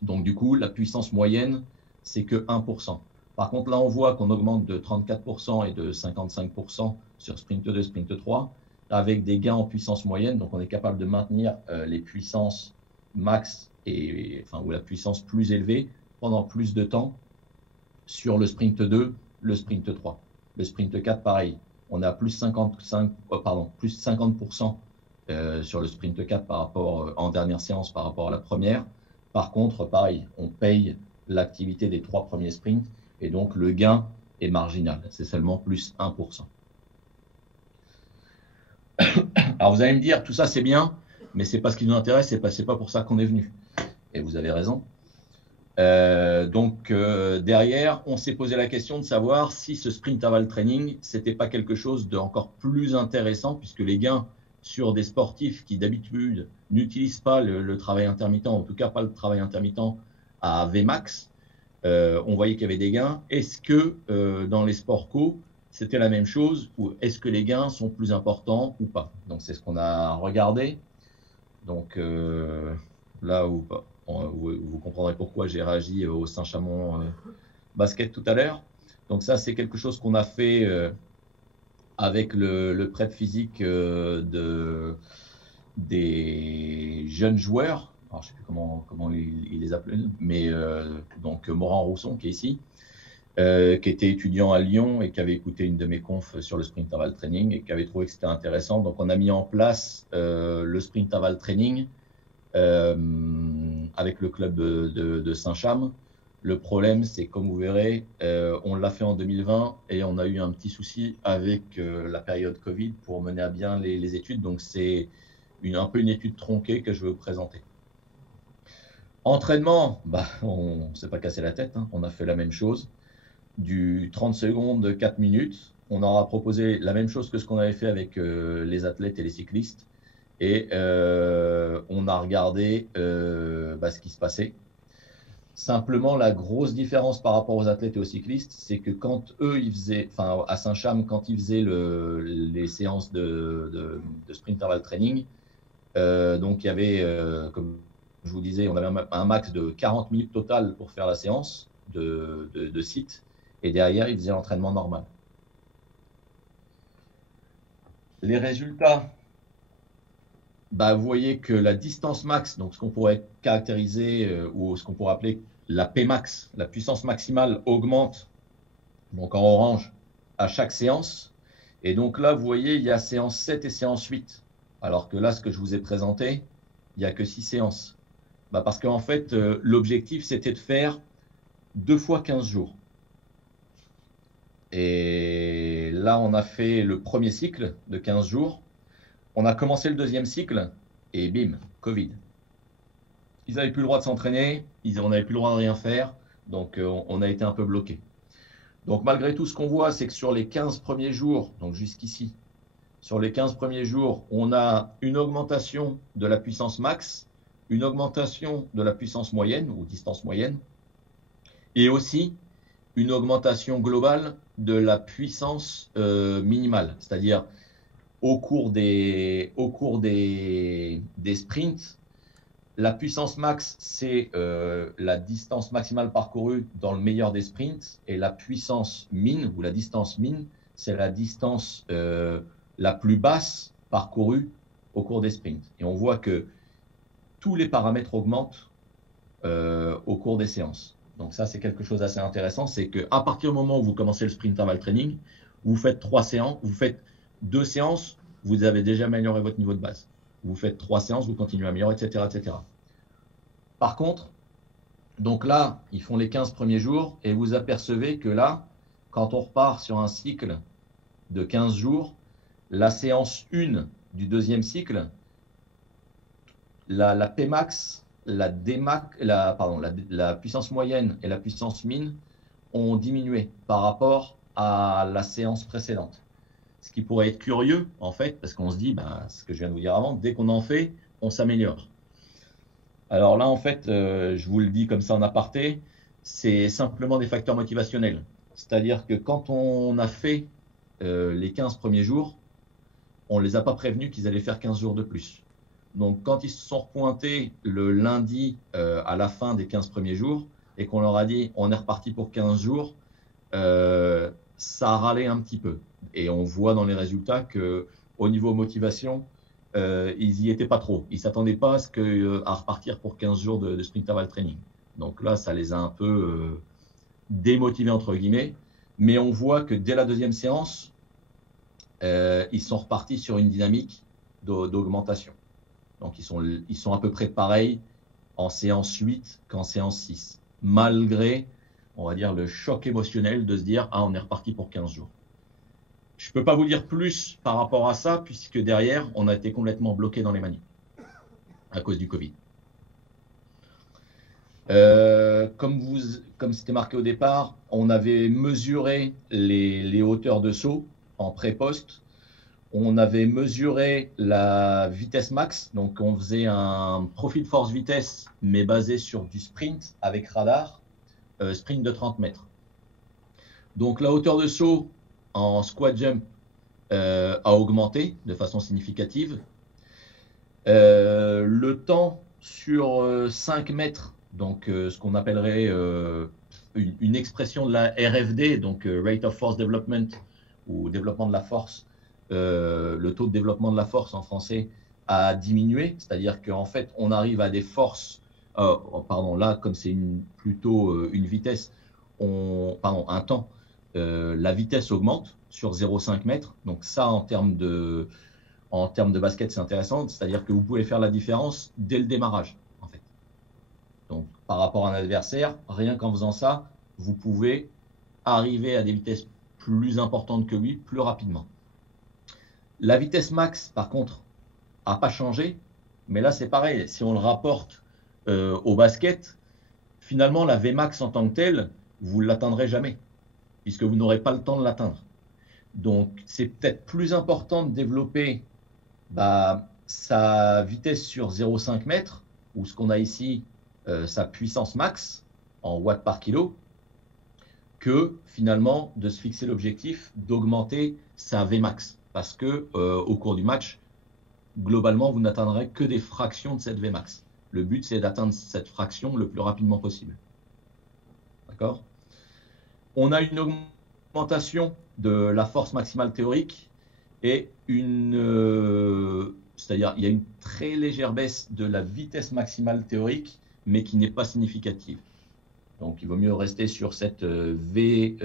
Donc du coup, la puissance moyenne, c'est que 1%. Par contre, là, on voit qu'on augmente de 34% et de 55% sur sprint 2 et sprint 3, avec des gains en puissance moyenne. Donc, on est capable de maintenir les puissances max ou la puissance plus élevée pendant plus de temps sur le sprint 2, le sprint 3. Le sprint 4, pareil. On a plus 50% sur le sprint 4 par rapport, en dernière séance par rapport à la première. Par contre, pareil, on paye l'activité des 3 premiers sprints et donc le gain est marginal. C'est seulement plus 1%. Alors vous allez me dire, tout ça c'est bien, mais ce n'est pas ce qui nous intéresse, c'est pas pour ça qu'on est venu. Et vous avez raison. Derrière, on s'est posé la question de savoir si ce sprint interval training, c'était pas quelque chose d'encore plus intéressant, puisque les gains sur des sportifs qui d'habitude n'utilisent pas le travail intermittent, en tout cas pas le travail intermittent à Vmax, on voyait qu'il y avait des gains. Est-ce que dans les sports co, c'était la même chose, ou est-ce que les gains sont plus importants ou pas? Donc c'est ce qu'on a regardé. Donc là où vous comprendrez pourquoi j'ai réagi au Saint-Chamond basket tout à l'heure. Donc ça, c'est quelque chose qu'on a fait avec le prep physique des jeunes joueurs. Alors, je ne sais plus comment il les appelait, mais donc Morin Rousson qui est ici, qui était étudiant à Lyon et qui avait écouté une de mes confs sur le sprint interval training et qui avait trouvé que c'était intéressant. Donc on a mis en place le sprint interval training avec le club de Saint-Cham. Le problème, c'est comme vous verrez, on l'a fait en 2020 et on a eu un petit souci avec la période Covid pour mener à bien les études. Donc c'est un peu une étude tronquée que je vais vous présenter. Entraînement, on ne s'est pas cassé la tête, hein. On a fait la même chose. Du 30 secondes de 4 minutes. On aura proposé la même chose que ce qu'on avait fait avec les athlètes et les cyclistes. Et on a regardé ce qui se passait. Simplement, la grosse différence par rapport aux athlètes et aux cyclistes, c'est que quand eux, ils faisaient, à Saint-Cham, quand ils faisaient les séances de sprint interval training, donc il y avait, comme je vous disais, on avait un max de 40 minutes total pour faire la séance de site. Et derrière, ils faisaient l'entraînement normal. Les résultats, vous voyez que la distance max, donc ce qu'on pourrait caractériser ou ce qu'on pourrait appeler la Pmax, la puissance maximale, augmente, donc en orange, à chaque séance. Et donc là, vous voyez, il y a séance 7 et séance 8. Alors que là, ce que je vous ai présenté, il n'y a que 6 séances. Parce qu'en fait, l'objectif, c'était de faire 2 fois 15 jours. Et là, on a fait le premier cycle de 15 jours. On a commencé le deuxième cycle et bim, Covid. Ils n'avaient plus le droit de s'entraîner, on n'avait plus le droit de rien faire, donc on a été un peu bloqué. Donc malgré tout, ce qu'on voit, c'est que sur les 15 premiers jours, donc jusqu'ici, sur les 15 premiers jours, on a une augmentation de la puissance max, une augmentation de la puissance moyenne ou distance moyenne, et aussi une augmentation globale de la puissance minimale, c'est-à-dire au cours des sprints, la puissance max, c'est la distance maximale parcourue dans le meilleur des sprints, et la puissance min, ou la distance min, c'est la distance la plus basse parcourue au cours des sprints. Et on voit que tous les paramètres augmentent au cours des séances. Donc ça, c'est quelque chose d'assez intéressant, c'est qu'à partir du moment où vous commencez le sprint interval training, vous faites 3 séances, vous faites 2 séances, vous avez déjà amélioré votre niveau de base. Vous faites 3 séances, vous continuez à améliorer, etc., etc. Par contre, donc là, ils font les 15 premiers jours et vous apercevez que là, quand on repart sur un cycle de 15 jours, la séance 1 du deuxième cycle, la Pmax, la puissance moyenne et la puissance min ont diminué par rapport à la séance précédente. Ce qui pourrait être curieux, en fait, parce qu'on se dit, ce que je viens de vous dire avant, dès qu'on en fait, on s'améliore. Alors là, en fait, je vous le dis comme ça en aparté, c'est simplement des facteurs motivationnels. C'est-à-dire que quand on a fait les 15 premiers jours, on ne les a pas prévenus qu'ils allaient faire 15 jours de plus. Donc, quand ils se sont repointés le lundi à la fin des 15 premiers jours et qu'on leur a dit on est reparti pour 15 jours, ça a râlé un petit peu. Et on voit dans les résultats qu'au niveau motivation, ils n'y étaient pas trop. Ils ne s'attendaient pas à repartir pour 15 jours de sprint interval training. Donc là, ça les a un peu démotivés, entre guillemets. Mais on voit que dès la deuxième séance, ils sont repartis sur une dynamique d'augmentation. Donc, ils sont à peu près pareils en séance 8 qu'en séance 6, malgré, on va dire, le choc émotionnel de se dire « Ah, on est reparti pour 15 jours ». Je ne peux pas vous dire plus par rapport à ça, puisque derrière, on a été complètement bloqué dans les manips à cause du Covid. Comme c'était marqué au départ, on avait mesuré les hauteurs de saut en pré-poste. On avait mesuré la vitesse max, donc on faisait un profil force-vitesse, mais basé sur du sprint avec radar, sprint de 30 mètres. Donc la hauteur de saut en squat jump a augmenté de façon significative. Le temps sur 5 mètres, donc ce qu'on appellerait une expression de la RFD, donc Rate of Force Development, ou développement de la force, le taux de développement de la force en français a diminué, c'est-à-dire qu'en fait, on arrive à des forces, là, comme c'est plutôt une vitesse, un temps, la vitesse augmente sur 0,5 mètres. Donc ça, en termes de basket, c'est intéressant, c'est-à-dire que vous pouvez faire la différence dès le démarrage, en fait. Donc, par rapport à un adversaire, rien qu'en faisant ça, vous pouvez arriver à des vitesses plus importantes que lui, plus rapidement. La vitesse max, par contre, n'a pas changé, mais là, c'est pareil. Si on le rapporte au basket, finalement, la Vmax en tant que telle, vous ne l'atteindrez jamais, puisque vous n'aurez pas le temps de l'atteindre. Donc, c'est peut-être plus important de développer sa vitesse sur 0,5 mètres, ou ce qu'on a ici, sa puissance max en watts par kilo, que finalement de se fixer l'objectif d'augmenter sa Vmax. Parce que au cours du match, globalement, vous n'atteindrez que des fractions de cette Vmax. Le but, c'est d'atteindre cette fraction le plus rapidement possible. D'accord ? On a une augmentation de la force maximale théorique et c'est-à-dire il y a une très légère baisse de la vitesse maximale théorique, mais qui n'est pas significative. Donc, il vaut mieux rester sur cette V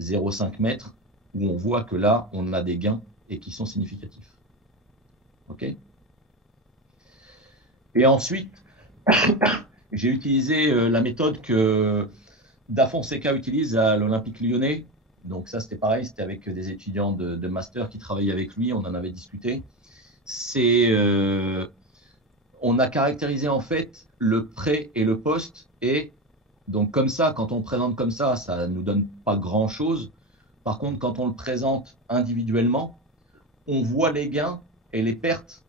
0,5 mètres où on voit que là, on a des gains et qui sont significatifs. OK ? Et ensuite, j'ai utilisé la méthode que Dafon Seka utilise à l'Olympique Lyonnais. Donc ça, c'était pareil, c'était avec des étudiants de master qui travaillaient avec lui, on en avait discuté. On a caractérisé en fait le pré et le post, et donc comme ça, quand on présente comme ça ne nous donne pas grand-chose. Par contre, quand on le présente individuellement, on voit les gains et les pertes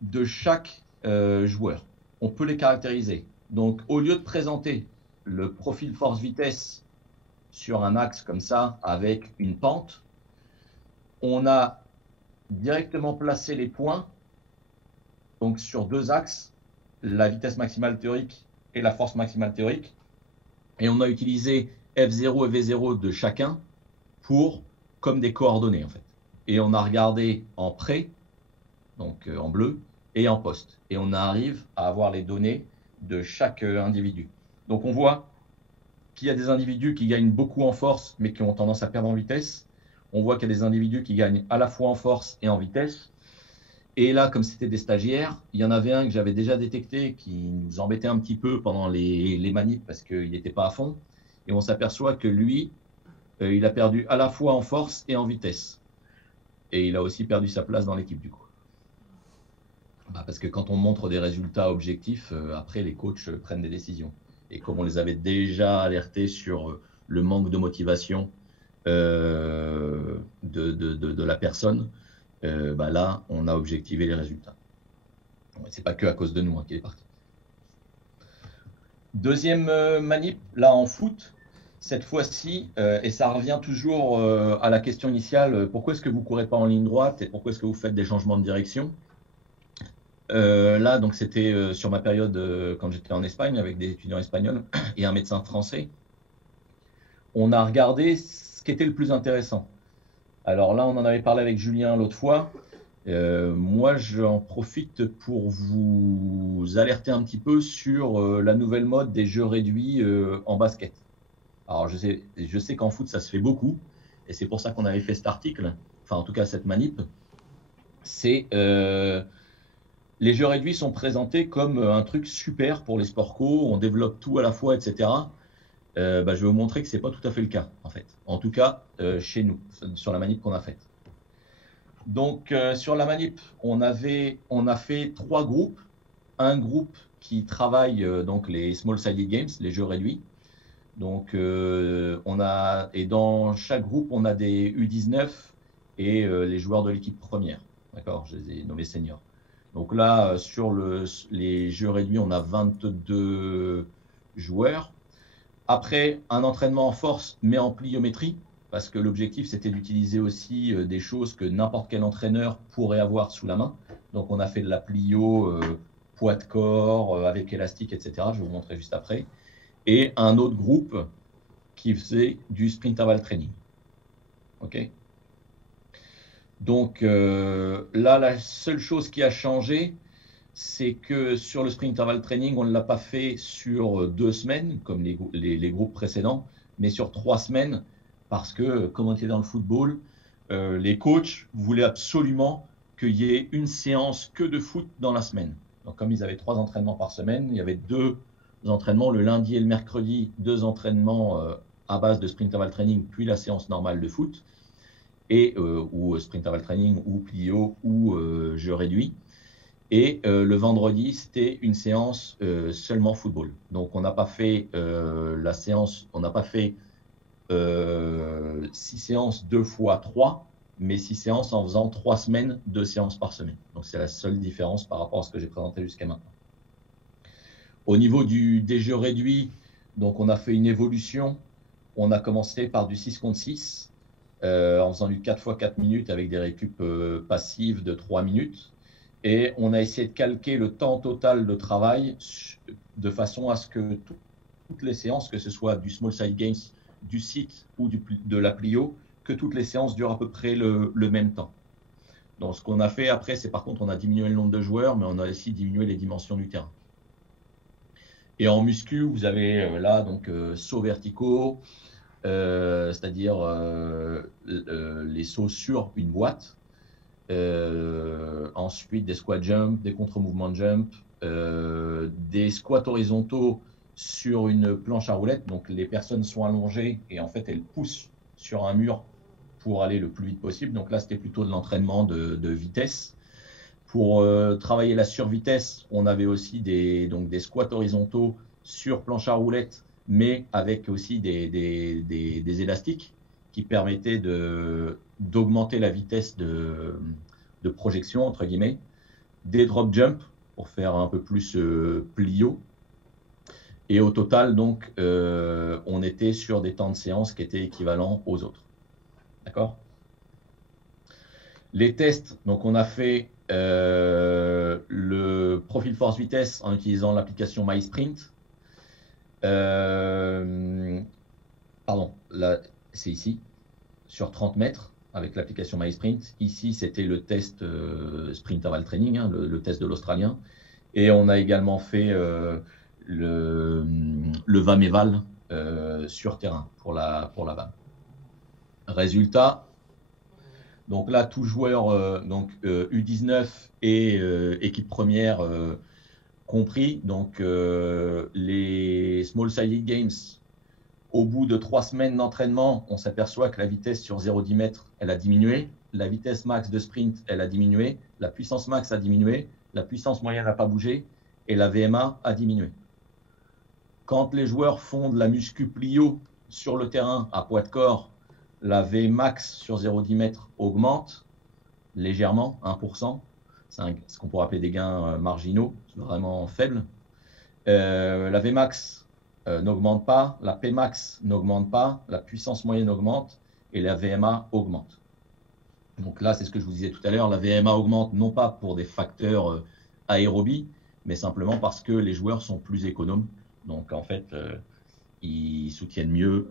de chaque joueur. On peut les caractériser. Donc, au lieu de présenter le profil force-vitesse sur un axe comme ça, avec une pente, on a directement placé les points donc sur deux axes, la vitesse maximale théorique et la force maximale théorique. Et on a utilisé F0 et V0 de chacun comme des coordonnées en fait. Et on a regardé en pré, donc en bleu, et en post. Et on arrive à avoir les données de chaque individu. Donc on voit qu'il y a des individus qui gagnent beaucoup en force, mais qui ont tendance à perdre en vitesse. On voit qu'il y a des individus qui gagnent à la fois en force et en vitesse. Et là, comme c'était des stagiaires, il y en avait un que j'avais déjà détecté qui nous embêtait un petit peu pendant les manips parce qu'il n'était pas à fond. Et on s'aperçoit que lui, il a perdu à la fois en force et en vitesse. Et il a aussi perdu sa place dans l'équipe du coup. Parce que quand on montre des résultats objectifs, après les coachs prennent des décisions. Et comme on les avait déjà alertés sur le manque de motivation de la personne, là, on a objectivé les résultats. C'est pas que à cause de nous qu'il est parti. Deuxième manip, là en foot, cette fois-ci, et ça revient toujours à la question initiale, pourquoi est-ce que vous ne courez pas en ligne droite et pourquoi est-ce que vous faites des changements de direction ? Là, donc c'était sur ma période quand j'étais en Espagne avec des étudiants espagnols et un médecin français. on a regardé ce qui était le plus intéressant. Alors là, on en avait parlé avec Julien l'autre fois. Moi, j'en profite pour vous alerter un petit peu sur la nouvelle mode des jeux réduits en basket. Alors, je sais qu'en foot, ça se fait beaucoup, et c'est pour ça qu'on avait fait cet article, enfin en tout cas cette manip. C'est les jeux réduits sont présentés comme un truc super pour les sports co, on développe tout à la fois, etc. Je vais vous montrer que c'est pas tout à fait le cas, en fait. En tout cas, chez nous, sur la manip qu'on a faite. Donc, sur la manip, on a fait 3 groupes. Un groupe qui travaille donc les small-sided games, les jeux réduits. Donc, et dans chaque groupe, on a des U19 et les joueurs de l'équipe première. D'accord, je les ai nommés seniors. Donc là, sur les jeux réduits, on a 22 joueurs. Après, un entraînement en force, mais en pliométrie, parce que l'objectif, c'était d'utiliser aussi des choses que n'importe quel entraîneur pourrait avoir sous la main. Donc, on a fait de la plio, poids de corps, avec élastique, etc. Je vais vous montrer juste après. Et un autre groupe qui faisait du sprint interval training. OK ? Donc, là, la seule chose qui a changé, c'est que sur le sprint interval training, on ne l'a pas fait sur 2 semaines, comme les groupes précédents, mais sur 3 semaines, parce que, comme on était dans le football, les coachs voulaient absolument qu'il y ait une séance que de foot dans la semaine. Donc, comme ils avaient 3 entraînements par semaine, il y avait 2 entraînements, le lundi et le mercredi, 2 entraînements à base de sprint interval training, puis la séance normale de foot, ou sprint interval training, ou plio, ou jeu réduit. Et le vendredi, c'était une séance seulement football. Donc, on n'a pas fait la séance, on n'a pas fait 6 séances 2 fois 3, mais 6 séances en faisant 3 semaines, 2 séances par semaine. Donc, c'est la seule différence par rapport à ce que j'ai présenté jusqu'à maintenant. Au niveau des jeux réduits, donc on a fait une évolution. On a commencé par du 6 contre 6, en faisant du 4 x 4 minutes avec des récup passives de 3 minutes. Et on a essayé de calquer le temps total de travail de façon à ce que toutes les séances, que ce soit du small side games, du sit ou de la plio, que toutes les séances durent à peu près le même temps. Donc ce qu'on a fait après, c'est par contre, on a diminué le nombre de joueurs, mais on a aussi diminué les dimensions du terrain. Et en muscu, vous avez là donc sauts verticaux, c'est-à-dire les sauts sur une boîte. Ensuite, des squat jump, des contre-mouvements jump, des squats horizontaux sur une planche à roulettes. Donc, les personnes sont allongées et en fait, elles poussent sur un mur pour aller le plus vite possible. Donc là, c'était plutôt de l'entraînement de vitesse. Pour travailler la survitesse, on avait aussi des squats horizontaux sur planche à roulettes, mais avec aussi des élastiques qui permettaient d'augmenter la vitesse de projection, entre guillemets, des drop jump pour faire un peu plus plio. Et au total, donc, on était sur des temps de séance qui étaient équivalents aux autres. D'accord ? Les tests, donc on a fait le profil force vitesse en utilisant l'application MySprint. Pardon, là, c'est ici, sur 30 mètres avec l'application MySprint. Ici, c'était le test sprint interval training, hein, le test de l'Australien. Et on a également fait le VAM-EVAL sur terrain pour la VAM. Résultat. Donc là, tout joueur U19 et équipe première compris. Donc les Small Sided Games, au bout de 3 semaines d'entraînement, on s'aperçoit que la vitesse sur 0,10 mètres, elle a diminué. La vitesse max de sprint, elle a diminué. La puissance max a diminué. La puissance moyenne n'a pas bougé. Et la VMA a diminué. Quand les joueurs font de la muscu plio sur le terrain à poids de corps, la Vmax sur 0,10 mètres augmente légèrement, 1%. C'est ce qu'on pourrait appeler des gains marginaux, vraiment faibles. La Vmax n'augmente pas, la Pmax n'augmente pas, la puissance moyenne augmente et la VMA augmente. Donc là, c'est ce que je vous disais tout à l'heure, la VMA augmente non pas pour des facteurs aérobie, mais simplement parce que les joueurs sont plus économes. Donc en fait, ils soutiennent mieux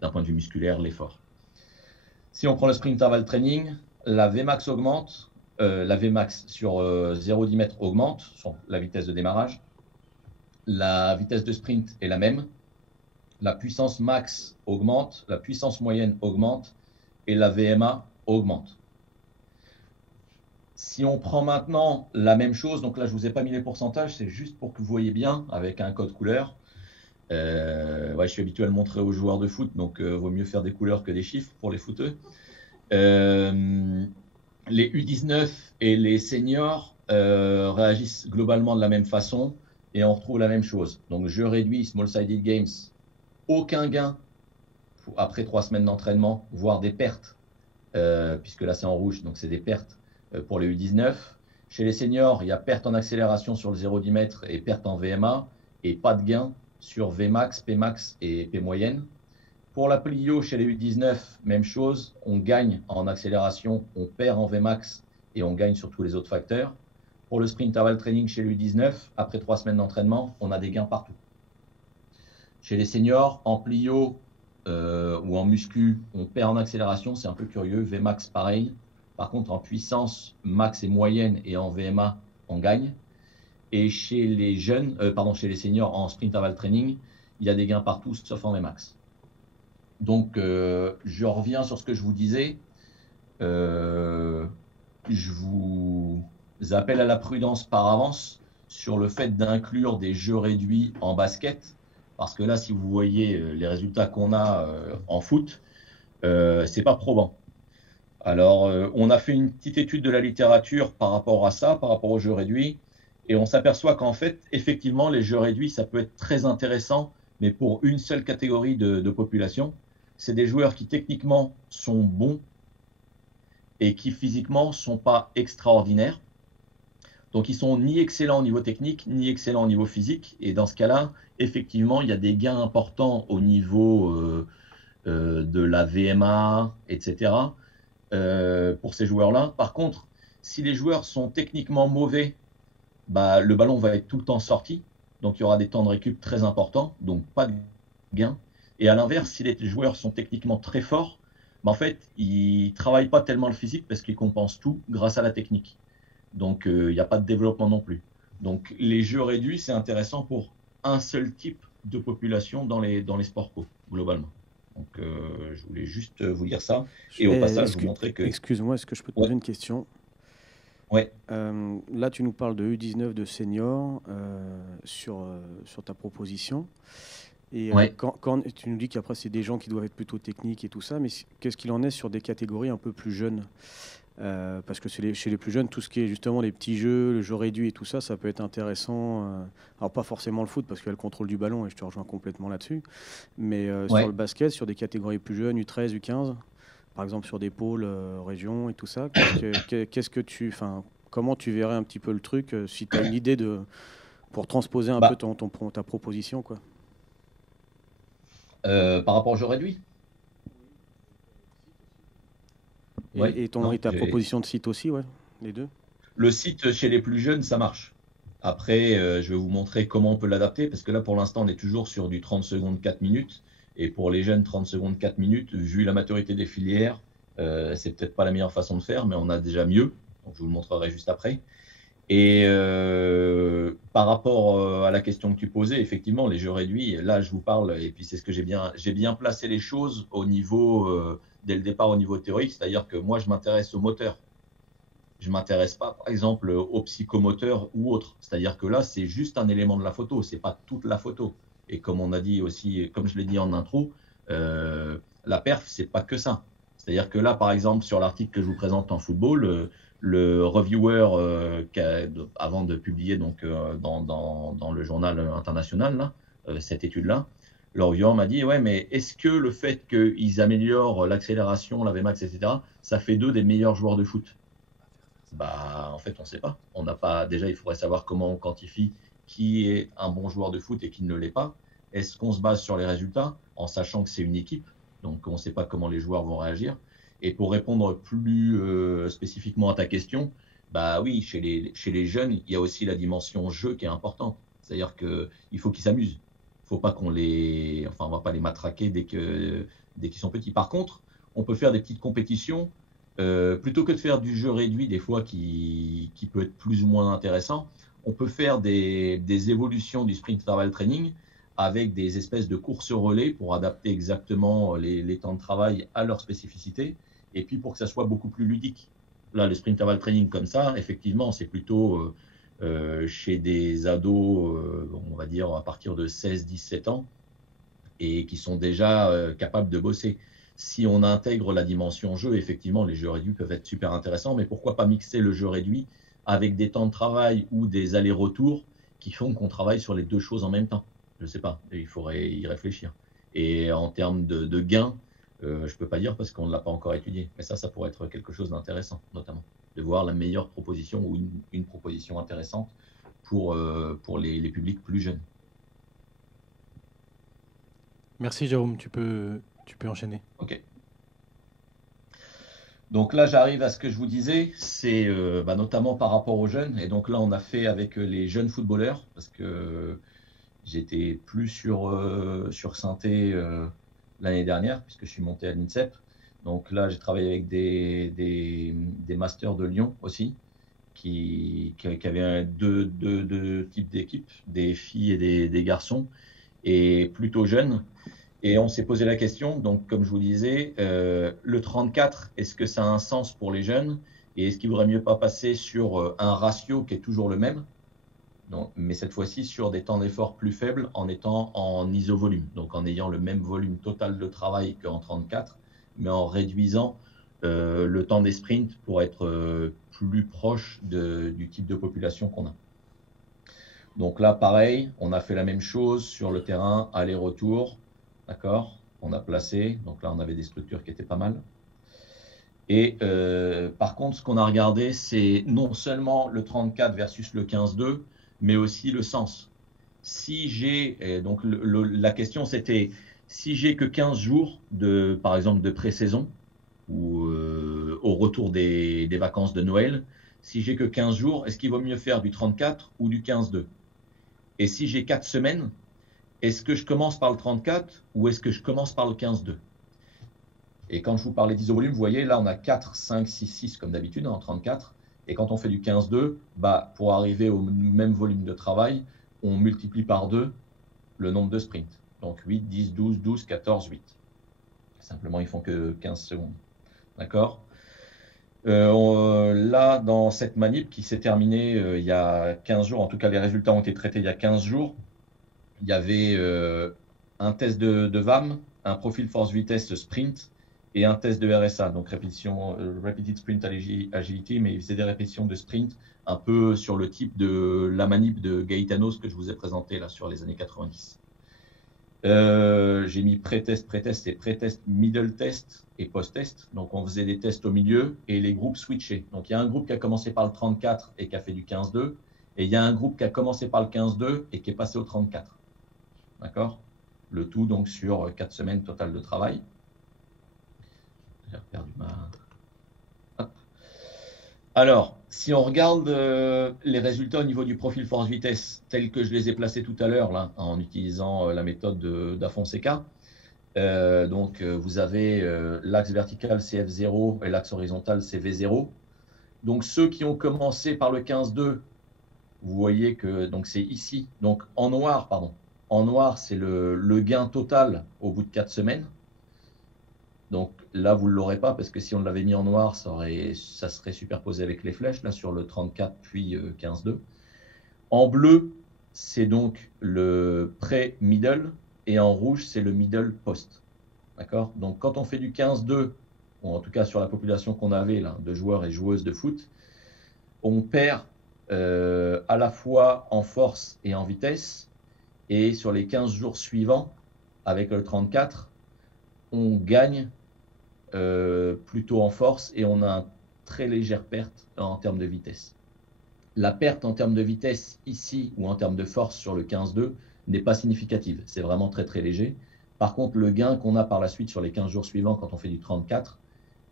d'un point de vue musculaire l'effort. Si on prend le sprint interval training, la Vmax augmente, la Vmax sur 0,10 m augmente, sur la vitesse de démarrage. La vitesse de sprint est la même. La puissance max augmente, la puissance moyenne augmente et la VMA augmente. Si on prend maintenant la même chose, donc là je ne vous ai pas mis les pourcentages, c'est juste pour que vous voyez bien avec un code couleur. Je suis habitué à le montrer aux joueurs de foot, donc vaut mieux faire des couleurs que des chiffres pour les footeux. Les U19 et les seniors réagissent globalement de la même façon et on retrouve la même chose. Donc jeu réduit, small sided games, aucun gain après 3 semaines d'entraînement, voire des pertes, puisque là c'est en rouge, donc c'est des pertes pour les U19. Chez les seniors, il y a perte en accélération sur le 0,10 m et perte en VMA et pas de gain sur Vmax, Pmax et P moyenne. Pour la plio chez les U19, même chose, on gagne en accélération, on perd en Vmax et on gagne sur tous les autres facteurs. Pour le sprint interval training chez les U19, après 3 semaines d'entraînement, on a des gains partout. Chez les seniors, en plio ou en muscu, on perd en accélération, c'est un peu curieux, Vmax pareil. Par contre, en puissance max et moyenne et en VMA, on gagne. Et chez les jeunes, chez les seniors en sprint interval training, il y a des gains partout, sauf en Vmax. Donc, je reviens sur ce que je vous disais. Je vous appelle à la prudence par avance sur le fait d'inclure des jeux réduits en basket. Parce que là, si vous voyez les résultats qu'on a en foot, c'est pas probant. Alors, on a fait une petite étude de la littérature par rapport à ça, par rapport aux jeux réduits. Et on s'aperçoit qu'en fait, effectivement, les jeux réduits, ça peut être très intéressant, mais pour une seule catégorie de population. C'est des joueurs qui techniquement sont bons et qui physiquement sont pas extraordinaires. Donc, ils sont ni excellents au niveau technique, ni excellents au niveau physique. Et dans ce cas-là, effectivement, il y a des gains importants au niveau de la VMA, etc. Pour ces joueurs-là. Par contre, si les joueurs sont techniquement mauvais, le ballon va être tout le temps sorti. Donc, il y aura des temps de récup très importants. Donc, pas de gains. Et à l'inverse, si les joueurs sont techniquement très forts, en fait, ils ne travaillent pas tellement le physique parce qu'ils compensent tout grâce à la technique. Donc, il n'y a pas de développement non plus. Donc, les jeux réduits, c'est intéressant pour un seul type de population dans les sports co, globalement. Donc, je voulais juste vous dire ça. Et au passage, vous montrer que… Excuse-moi, est-ce que je peux te poser une question ? Ouais. Là, tu nous parles de U19 de seniors sur ta proposition. Et quand tu nous dis qu'après, c'est des gens qui doivent être plutôt techniques et tout ça, mais qu'est-ce qu'il en est sur des catégories un peu plus jeunes ? Parce que chez les plus jeunes, tout ce qui est justement les petits jeux, le jeu réduit et tout ça, ça peut être intéressant. Alors pas forcément le foot parce qu'il y a le contrôle du ballon et je te rejoins complètement là-dessus. Mais sur le basket, sur des catégories plus jeunes, U13, U15, par exemple sur des pôles régions et tout ça, comment tu verrais un petit peu le truc si tu as une idée pour transposer un peu ta proposition, quoi. Par rapport au jeu réduit. Et ta proposition de site aussi, ouais, les deux. Le site chez les plus jeunes, ça marche. Après, je vais vous montrer comment on peut l'adapter, parce que là, pour l'instant, on est toujours sur du 30 secondes, 4 minutes. Et pour les jeunes, 30 secondes, 4 minutes, vu la maturité des filières, c'est peut-être pas la meilleure façon de faire, mais on a déjà mieux. Donc, je vous le montrerai juste après. Et par rapport à la question que tu posais, effectivement, les jeux réduits, là, je vous parle, et puis c'est ce que j'ai bien placé les choses au niveau… dès le départ au niveau théorique, c'est-à-dire que moi, je m'intéresse au moteur. Je ne m'intéresse pas, par exemple, au psychomoteur ou autre. C'est-à-dire que là, c'est juste un élément de la photo, ce n'est pas toute la photo. Et comme on a dit aussi, comme je l'ai dit en intro, la perf, ce n'est pas que ça. C'est-à-dire que là, par exemple, sur l'article que je vous présente en football, le reviewer, avant de publier donc, dans le journal international, là, cette étude-là, le reviewer m'a dit, ouais, mais est-ce que le fait qu'ils améliorent l'accélération, la Vmax, etc., ça fait d'eux des meilleurs joueurs de foot ? En fait, on ne sait pas. On n'a pas. Déjà, il faudrait savoir comment on quantifie qui est un bon joueur de foot et qui ne l'est pas. Est-ce qu'on se base sur les résultats en sachant que c'est une équipe, donc on ne sait pas comment les joueurs vont réagir. Et pour répondre plus spécifiquement à ta question, oui, chez les jeunes, il y a aussi la dimension jeu qui est importante. C'est-à-dire qu'il faut qu'ils s'amusent. faut pas qu'on les, enfin, on va pas les matraquer dès qu'ils sont petits. Par contre, on peut faire des petites compétitions, plutôt que de faire du jeu réduit, des fois qui peut être plus ou moins intéressant. On peut faire des évolutions du sprint interval training avec des espèces de courses relais pour adapter exactement les temps de travail à leur spécificité et puis pour que ça soit beaucoup plus ludique. Là, le sprint interval training comme ça, effectivement, c'est plutôt chez des ados, on va dire à partir de 16-17 ans, et qui sont déjà capables de bosser. Si on intègre la dimension jeu, effectivement, les jeux réduits peuvent être super intéressants, mais pourquoi pas mixer le jeu réduit avec des temps de travail ou des allers-retours qui font qu'on travaille sur les deux choses en même temps? Je ne sais pas, il faudrait y réfléchir. Et en termes de gains, je ne peux pas dire parce qu'on ne l'a pas encore étudié, mais ça pourrait être quelque chose d'intéressant, notamment, de voir la meilleure proposition ou une proposition intéressante pour les publics plus jeunes. Merci Jérôme, tu peux enchaîner. Ok. Donc là, j'arrive à ce que je vous disais, c'est notamment par rapport aux jeunes. Et donc là, on a fait avec les jeunes footballeurs, parce que j'étais plus sur Saint-Étienne l'année dernière, puisque je suis monté à l'INSEP. Donc là, j'ai travaillé avec des masters de Lyon aussi, qui avaient deux types d'équipes, des filles et des garçons, et plutôt jeunes. Et on s'est posé la question, donc comme je vous disais, le 34, est-ce que ça a un sens pour les jeunes? Et est-ce qu'il ne vaudrait mieux pas passer sur un ratio qui est toujours le même, donc, mais cette fois-ci sur des temps d'effort plus faibles en étant en iso-volume, donc en ayant le même volume total de travail qu'en 34, mais en réduisant le temps des sprints pour être plus proche du type de population qu'on a. Donc là, pareil, on a fait la même chose sur le terrain, aller-retour. D'accord, on a placé, donc là on avait des structures qui étaient pas mal. Et par contre, ce qu'on a regardé, c'est non seulement le 34 versus le 15-2, mais aussi le sens. Si j'ai, donc la question c'était, si j'ai que 15 jours, par exemple de pré-saison, ou au retour des vacances de Noël, si j'ai que 15 jours, est-ce qu'il vaut mieux faire du 34 ou du 15-2? Et si j'ai 4 semaines, est-ce que je commence par le 34 ou est-ce que je commence par le 15-2? Et quand je vous parlais d'iso-volume, vous voyez, là, on a 4, 5, 6, 6 comme d'habitude en 34. Et quand on fait du 15-2, pour arriver au même volume de travail, on multiplie par 2 le nombre de sprints. Donc 8, 10, 12, 12, 14, 8. Simplement, ils font que 15 secondes. D'accord? Là, dans cette manip qui s'est terminée il y a 15 jours, en tout cas, les résultats ont été traités il y a 15 jours, il y avait un test de VAM, un profil force-vitesse sprint et un test de RSA, donc Repeated Sprint Agility, mais il faisait des répétitions de sprint un peu sur le type de la manip de Gaetanos que je vous ai présenté là sur les années 90. J'ai mis pré-test et pré-test, middle test et post-test. Donc on faisait des tests au milieu et les groupes switchaient. Donc il y a un groupe qui a commencé par le 34 et qui a fait du 15-2, et il y a un groupe qui a commencé par le 15-2 et qui est passé au 34. D'accord? Le tout donc sur 4 semaines totales de travail. J'ai perdu ma... Hop. Alors, si on regarde les résultats au niveau du profil force-vitesse, tels que je les ai placés tout à l'heure, là, en utilisant la méthode d'Afonseca, donc vous avez l'axe vertical CF0 et l'axe horizontal CV0. Donc ceux qui ont commencé par le 15-2, vous voyez que c'est ici, donc en noir, pardon. En noir, c'est le gain total au bout de 4 semaines. Donc là, vous ne l'aurez pas parce que si on l'avait mis en noir, ça serait superposé avec les flèches, là sur le 34 puis 15-2. En bleu, c'est donc le pré-middle et en rouge, c'est le middle post. D'accord? Donc quand on fait du 15-2, ou en tout cas sur la population qu'on avait là, de joueurs et joueuses de foot, on perd à la fois en force et en vitesse. Et sur les 15 jours suivants, avec le 34, on gagne plutôt en force et on a une très légère perte en termes de vitesse. La perte en termes de vitesse ici ou en termes de force sur le 15-2 n'est pas significative. C'est vraiment très très léger. Par contre, le gain qu'on a par la suite sur les 15 jours suivants quand on fait du 34,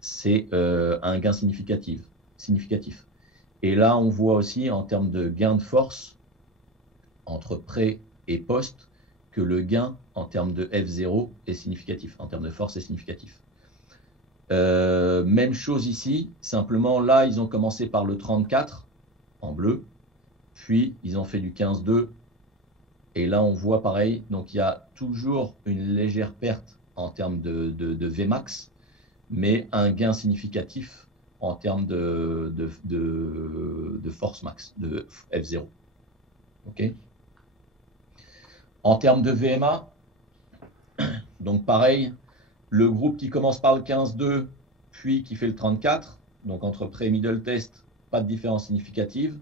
c'est un gain significatif. Et là, on voit aussi en termes de gain de force entre pré et post que le gain en termes de F0 est significatif, en termes de force est significatif. Même chose ici, simplement là, ils ont commencé par le 34 en bleu, puis ils ont fait du 15-2, et là on voit pareil, donc il y a toujours une légère perte en termes de Vmax, mais un gain significatif en termes de force max, de F0. Okay. En termes de VMA, donc pareil, le groupe qui commence par le 15-2, puis qui fait le 34, donc entre pré et middle test, pas de différence significative.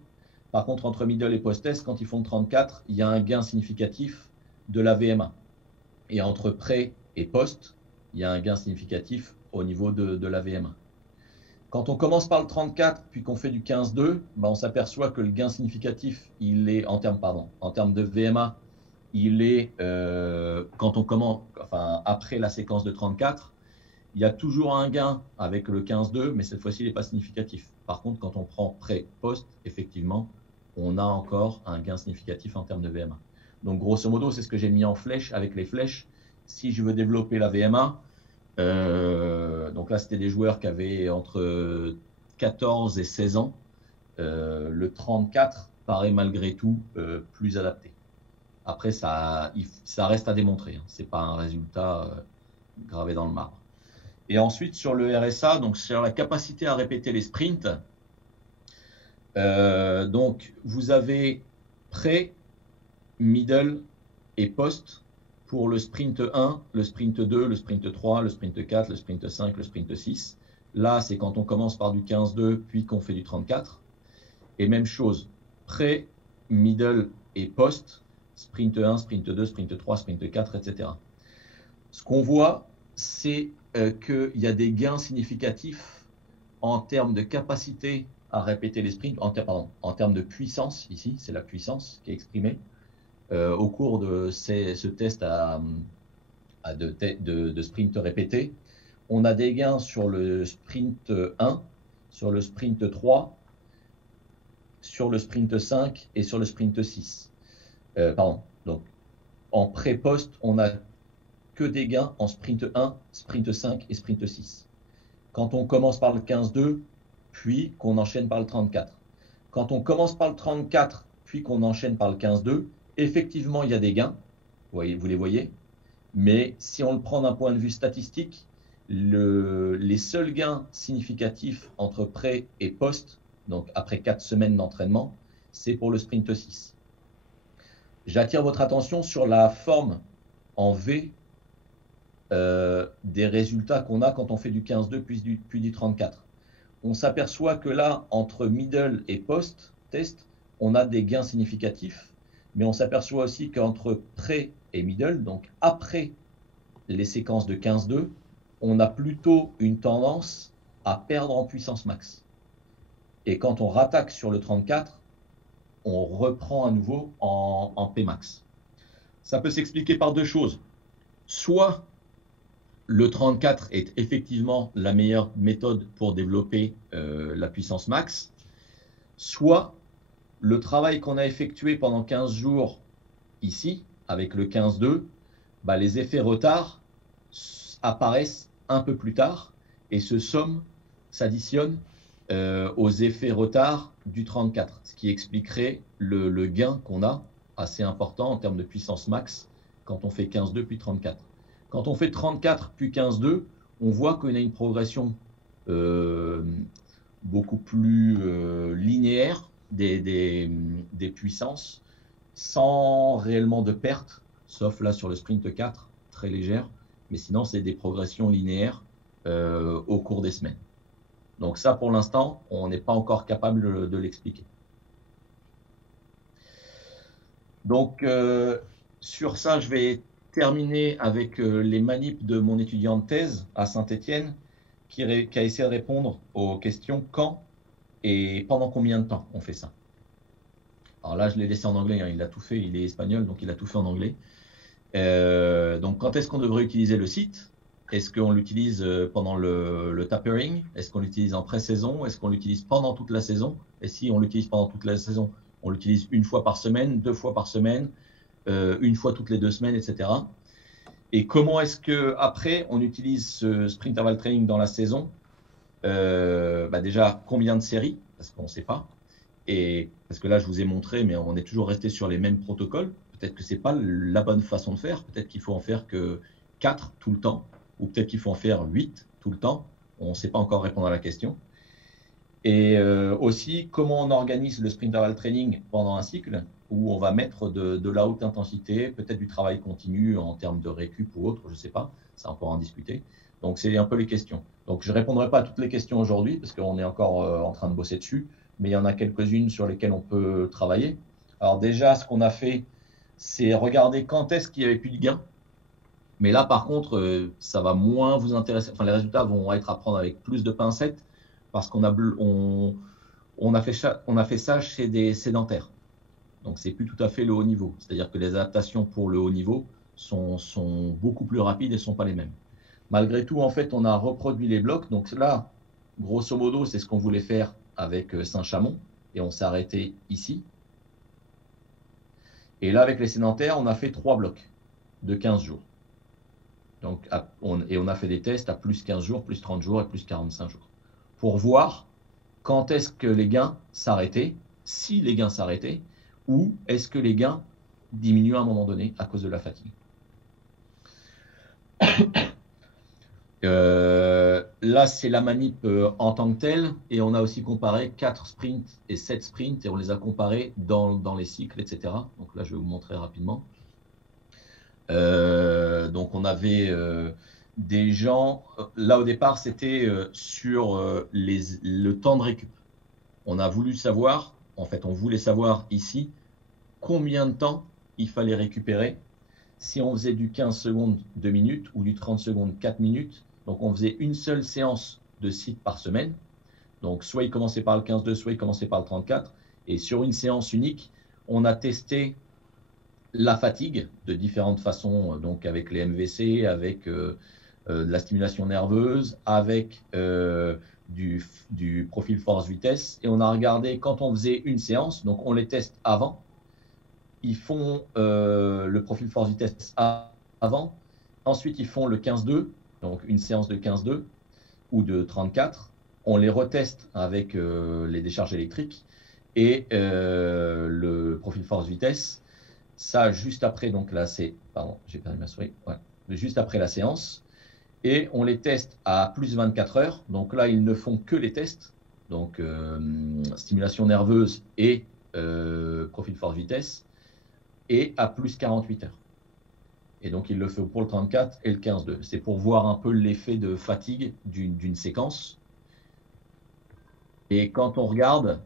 Par contre, entre middle et post-test, quand ils font le 34, il y a un gain significatif de la VMA. Et entre pré et post, il y a un gain significatif au niveau de la VMA. Quand on commence par le 34, puis qu'on fait du 15-2, on s'aperçoit que le gain significatif, il est en termes de VMA, il est quand on commence, après la séquence de 34, il y a toujours un gain avec le 15-2, mais cette fois-ci, il n'est pas significatif. Par contre, quand on prend pré-post, effectivement, on a encore un gain significatif en termes de VMA. Donc, grosso modo, c'est ce que j'ai mis en flèche avec les flèches. Si je veux développer la VMA, donc là, c'était des joueurs qui avaient entre 14 et 16 ans. Le 34 paraît malgré tout plus adapté. Après, ça reste à démontrer. Hein. Ce n'est pas un résultat gravé dans le marbre. Et ensuite, sur le RSA, donc sur la capacité à répéter les sprints, donc vous avez pré, middle et post pour le sprint 1, le sprint 2, le sprint 3, le sprint 4, le sprint 5, le sprint 6. Là, c'est quand on commence par du 15-2, puis qu'on fait du 34. Et même chose, pré, middle et post, sprint 1, sprint 2, sprint 3, sprint 4, etc. Ce qu'on voit, c'est qu'il y a des gains significatifs en termes de capacité à répéter les sprints, en termes de puissance, ici, c'est la puissance qui est exprimée, au cours de ce test de sprint répété. On a des gains sur le sprint 1, sur le sprint 3, sur le sprint 5 et sur le sprint 6. Donc, en pré-post, on a que des gains en sprint 1, sprint 5 et sprint 6. Quand on commence par le 15-2, puis qu'on enchaîne par le 34. Quand on commence par le 34, puis qu'on enchaîne par le 15-2, effectivement, il y a des gains, vous les voyez, mais si on le prend d'un point de vue statistique, les seuls gains significatifs entre pré et post, donc après 4 semaines d'entraînement, c'est pour le sprint 6. J'attire votre attention sur la forme en V des résultats qu'on a quand on fait du 15-2 puis du 34. On s'aperçoit que là, entre middle et post-test, on a des gains significatifs, mais on s'aperçoit aussi qu'entre pré et middle, donc après les séquences de 15-2, on a plutôt une tendance à perdre en puissance max. Et quand on rattaque sur le 34, on reprend à nouveau en Pmax. Ça peut s'expliquer par deux choses. Soit le 34 est effectivement la meilleure méthode pour développer la puissance max, soit le travail qu'on a effectué pendant 15 jours ici, avec le 15-2, les effets retard apparaissent un peu plus tard et s'additionnent aux effets retard du 34, ce qui expliquerait le gain qu'on a assez important en termes de puissance max quand on fait 15-2 puis 34. Quand on fait 34 puis 15-2, on voit qu'on a une progression beaucoup plus linéaire des puissances sans réellement de perte, sauf là sur le sprint 4, très légère, mais sinon c'est des progressions linéaires au cours des semaines. Donc ça, pour l'instant, on n'est pas encore capable de l'expliquer. Donc sur ça, je vais terminer avec les manips de mon étudiant de thèse à Saint-Étienne qui a essayé de répondre aux questions quand et pendant combien de temps on fait ça. Alors là, je l'ai laissé en anglais, hein, il a tout fait, il est espagnol, donc il a tout fait en anglais. Donc quand est-ce qu'on devrait utiliser le site ? Est-ce qu'on l'utilise pendant le tapering ? Est-ce qu'on l'utilise en pré-saison ? Est-ce qu'on l'utilise pendant toute la saison ? Et si on l'utilise pendant toute la saison, on l'utilise une fois par semaine, 2 fois par semaine, une fois toutes les 2 semaines, etc. Et comment est-ce qu'après, on utilise ce sprint interval training dans la saison? Déjà, combien de séries? Parce qu'on ne sait pas. Et parce que là, je vous ai montré, mais on est toujours resté sur les mêmes protocoles. Peut-être que ce n'est pas la bonne façon de faire. Peut-être qu'il faut en faire que 4 tout le temps. Ou peut-être qu'il faut en faire 8 tout le temps. On ne sait pas encore répondre à la question. Et aussi, comment on organise le sprint interval training pendant un cycle où on va mettre de la haute intensité, peut-être du travail continu en termes de récup ou autre, je ne sais pas. Ça, on pourra en discuter. Donc, c'est un peu les questions. Donc, je ne répondrai pas à toutes les questions aujourd'hui parce qu'on est encore en train de bosser dessus. Mais il y en a quelques-unes sur lesquelles on peut travailler. Alors déjà, ce qu'on a fait, c'est regarder quand est-ce qu'il n'y avait plus de gains. Mais là, par contre, ça va moins vous intéresser. Enfin, les résultats vont être à prendre avec plus de pincettes parce qu'on a fait ça chez des sédentaires. Donc, c'est plus tout à fait le haut niveau. C'est-à-dire que les adaptations pour le haut niveau sont beaucoup plus rapides et ne sont pas les mêmes. Malgré tout, en fait, on a reproduit les blocs. Donc là, grosso modo, c'est ce qu'on voulait faire avec Saint-Chamond et on s'est arrêté ici. Et là, avec les sédentaires, on a fait 3 blocs de 15 jours. Donc, on a fait des tests à plus 15 jours, plus 30 jours et plus 45 jours pour voir quand est-ce que les gains s'arrêtaient, si les gains s'arrêtaient, ou est-ce que les gains diminuaient à un moment donné à cause de la fatigue. Là, c'est la manip en tant que telle, et on a aussi comparé 4 sprints et 7 sprints, et on les a comparés dans les cycles, etc. Donc là, je vais vous montrer rapidement. Donc, on avait des gens, là au départ, c'était sur le temps de récup. On a voulu savoir, en fait, on voulait savoir ici combien de temps il fallait récupérer si on faisait du 15 secondes 2 minutes ou du 30 secondes 4 minutes. Donc, on faisait une seule séance de site par semaine. Donc, soit il commençait par le 15-2, soit il commençait par le 34. Et sur une séance unique, on a testé la fatigue de différentes façons, donc avec les MVC, avec de la stimulation nerveuse, avec du profil force-vitesse. Et on a regardé quand on faisait une séance, donc on les teste avant. Ils font le profil force-vitesse avant. Ensuite, ils font le 15-2. Donc une séance de 15-2 ou de 34, on les reteste avec les décharges électriques et le profil force-vitesse. Ça, juste après, donc là, pardon, j'ai perdu ma souris. Ouais, juste après la séance. Et on les teste à plus 24 heures. Donc là, ils ne font que les tests. Donc stimulation nerveuse et profil force-vitesse. Et à plus 48 heures. Et donc, il le fait pour le 34 et le 15-2. C'est pour voir un peu l'effet de fatigue d'une séquence. Et quand on regarde,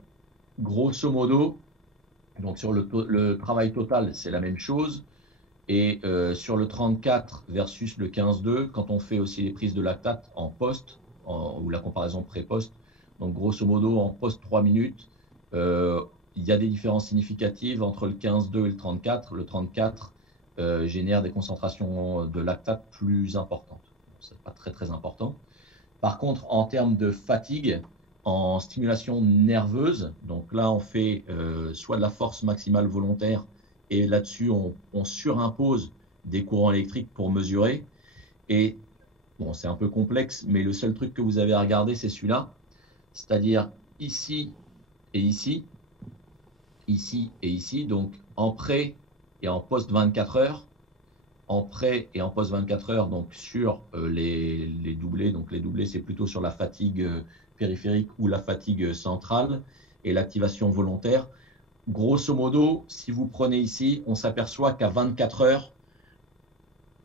grosso modo, donc sur le travail total, c'est la même chose. Et sur le 34 versus le 15-2, quand on fait aussi les prises de lactate en post, ou la comparaison pré-post, donc grosso modo, en post 3 minutes, il y a des différences significatives entre le 15-2 et le 34. Le 34 génère des concentrations de lactate plus importantes. Ce n'est pas très très important. Par contre, en termes de fatigue, en stimulation nerveuse, donc là on fait soit de la force maximale volontaire et là-dessus on surimpose des courants électriques pour mesurer. Et bon, c'est un peu complexe, mais le seul truc que vous avez à regarder, c'est celui-là, c'est-à-dire ici et ici, ici et ici, donc en pré et en post 24 heures, en pré et en post 24 heures, donc sur les doublés. Donc les doublés, c'est plutôt sur la fatigue périphérique ou la fatigue centrale et l'activation volontaire. Grosso modo, si vous prenez ici, on s'aperçoit qu'à 24 heures,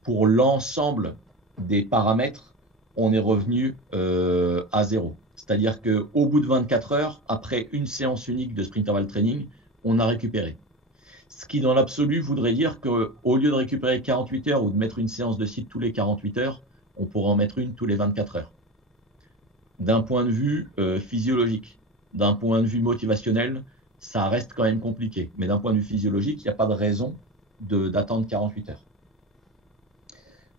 pour l'ensemble des paramètres, on est revenu à 0. C'est-à-dire qu'au bout de 24 heures, après une séance unique de sprint interval training, on a récupéré. Ce qui, dans l'absolu, voudrait dire qu'au lieu de récupérer 48 heures ou de mettre une séance de site tous les 48 heures, on pourrait en mettre une tous les 24 heures. D'un point de vue physiologique, d'un point de vue motivationnel, ça reste quand même compliqué. Mais d'un point de vue physiologique, il n'y a pas de raison d'attendre 48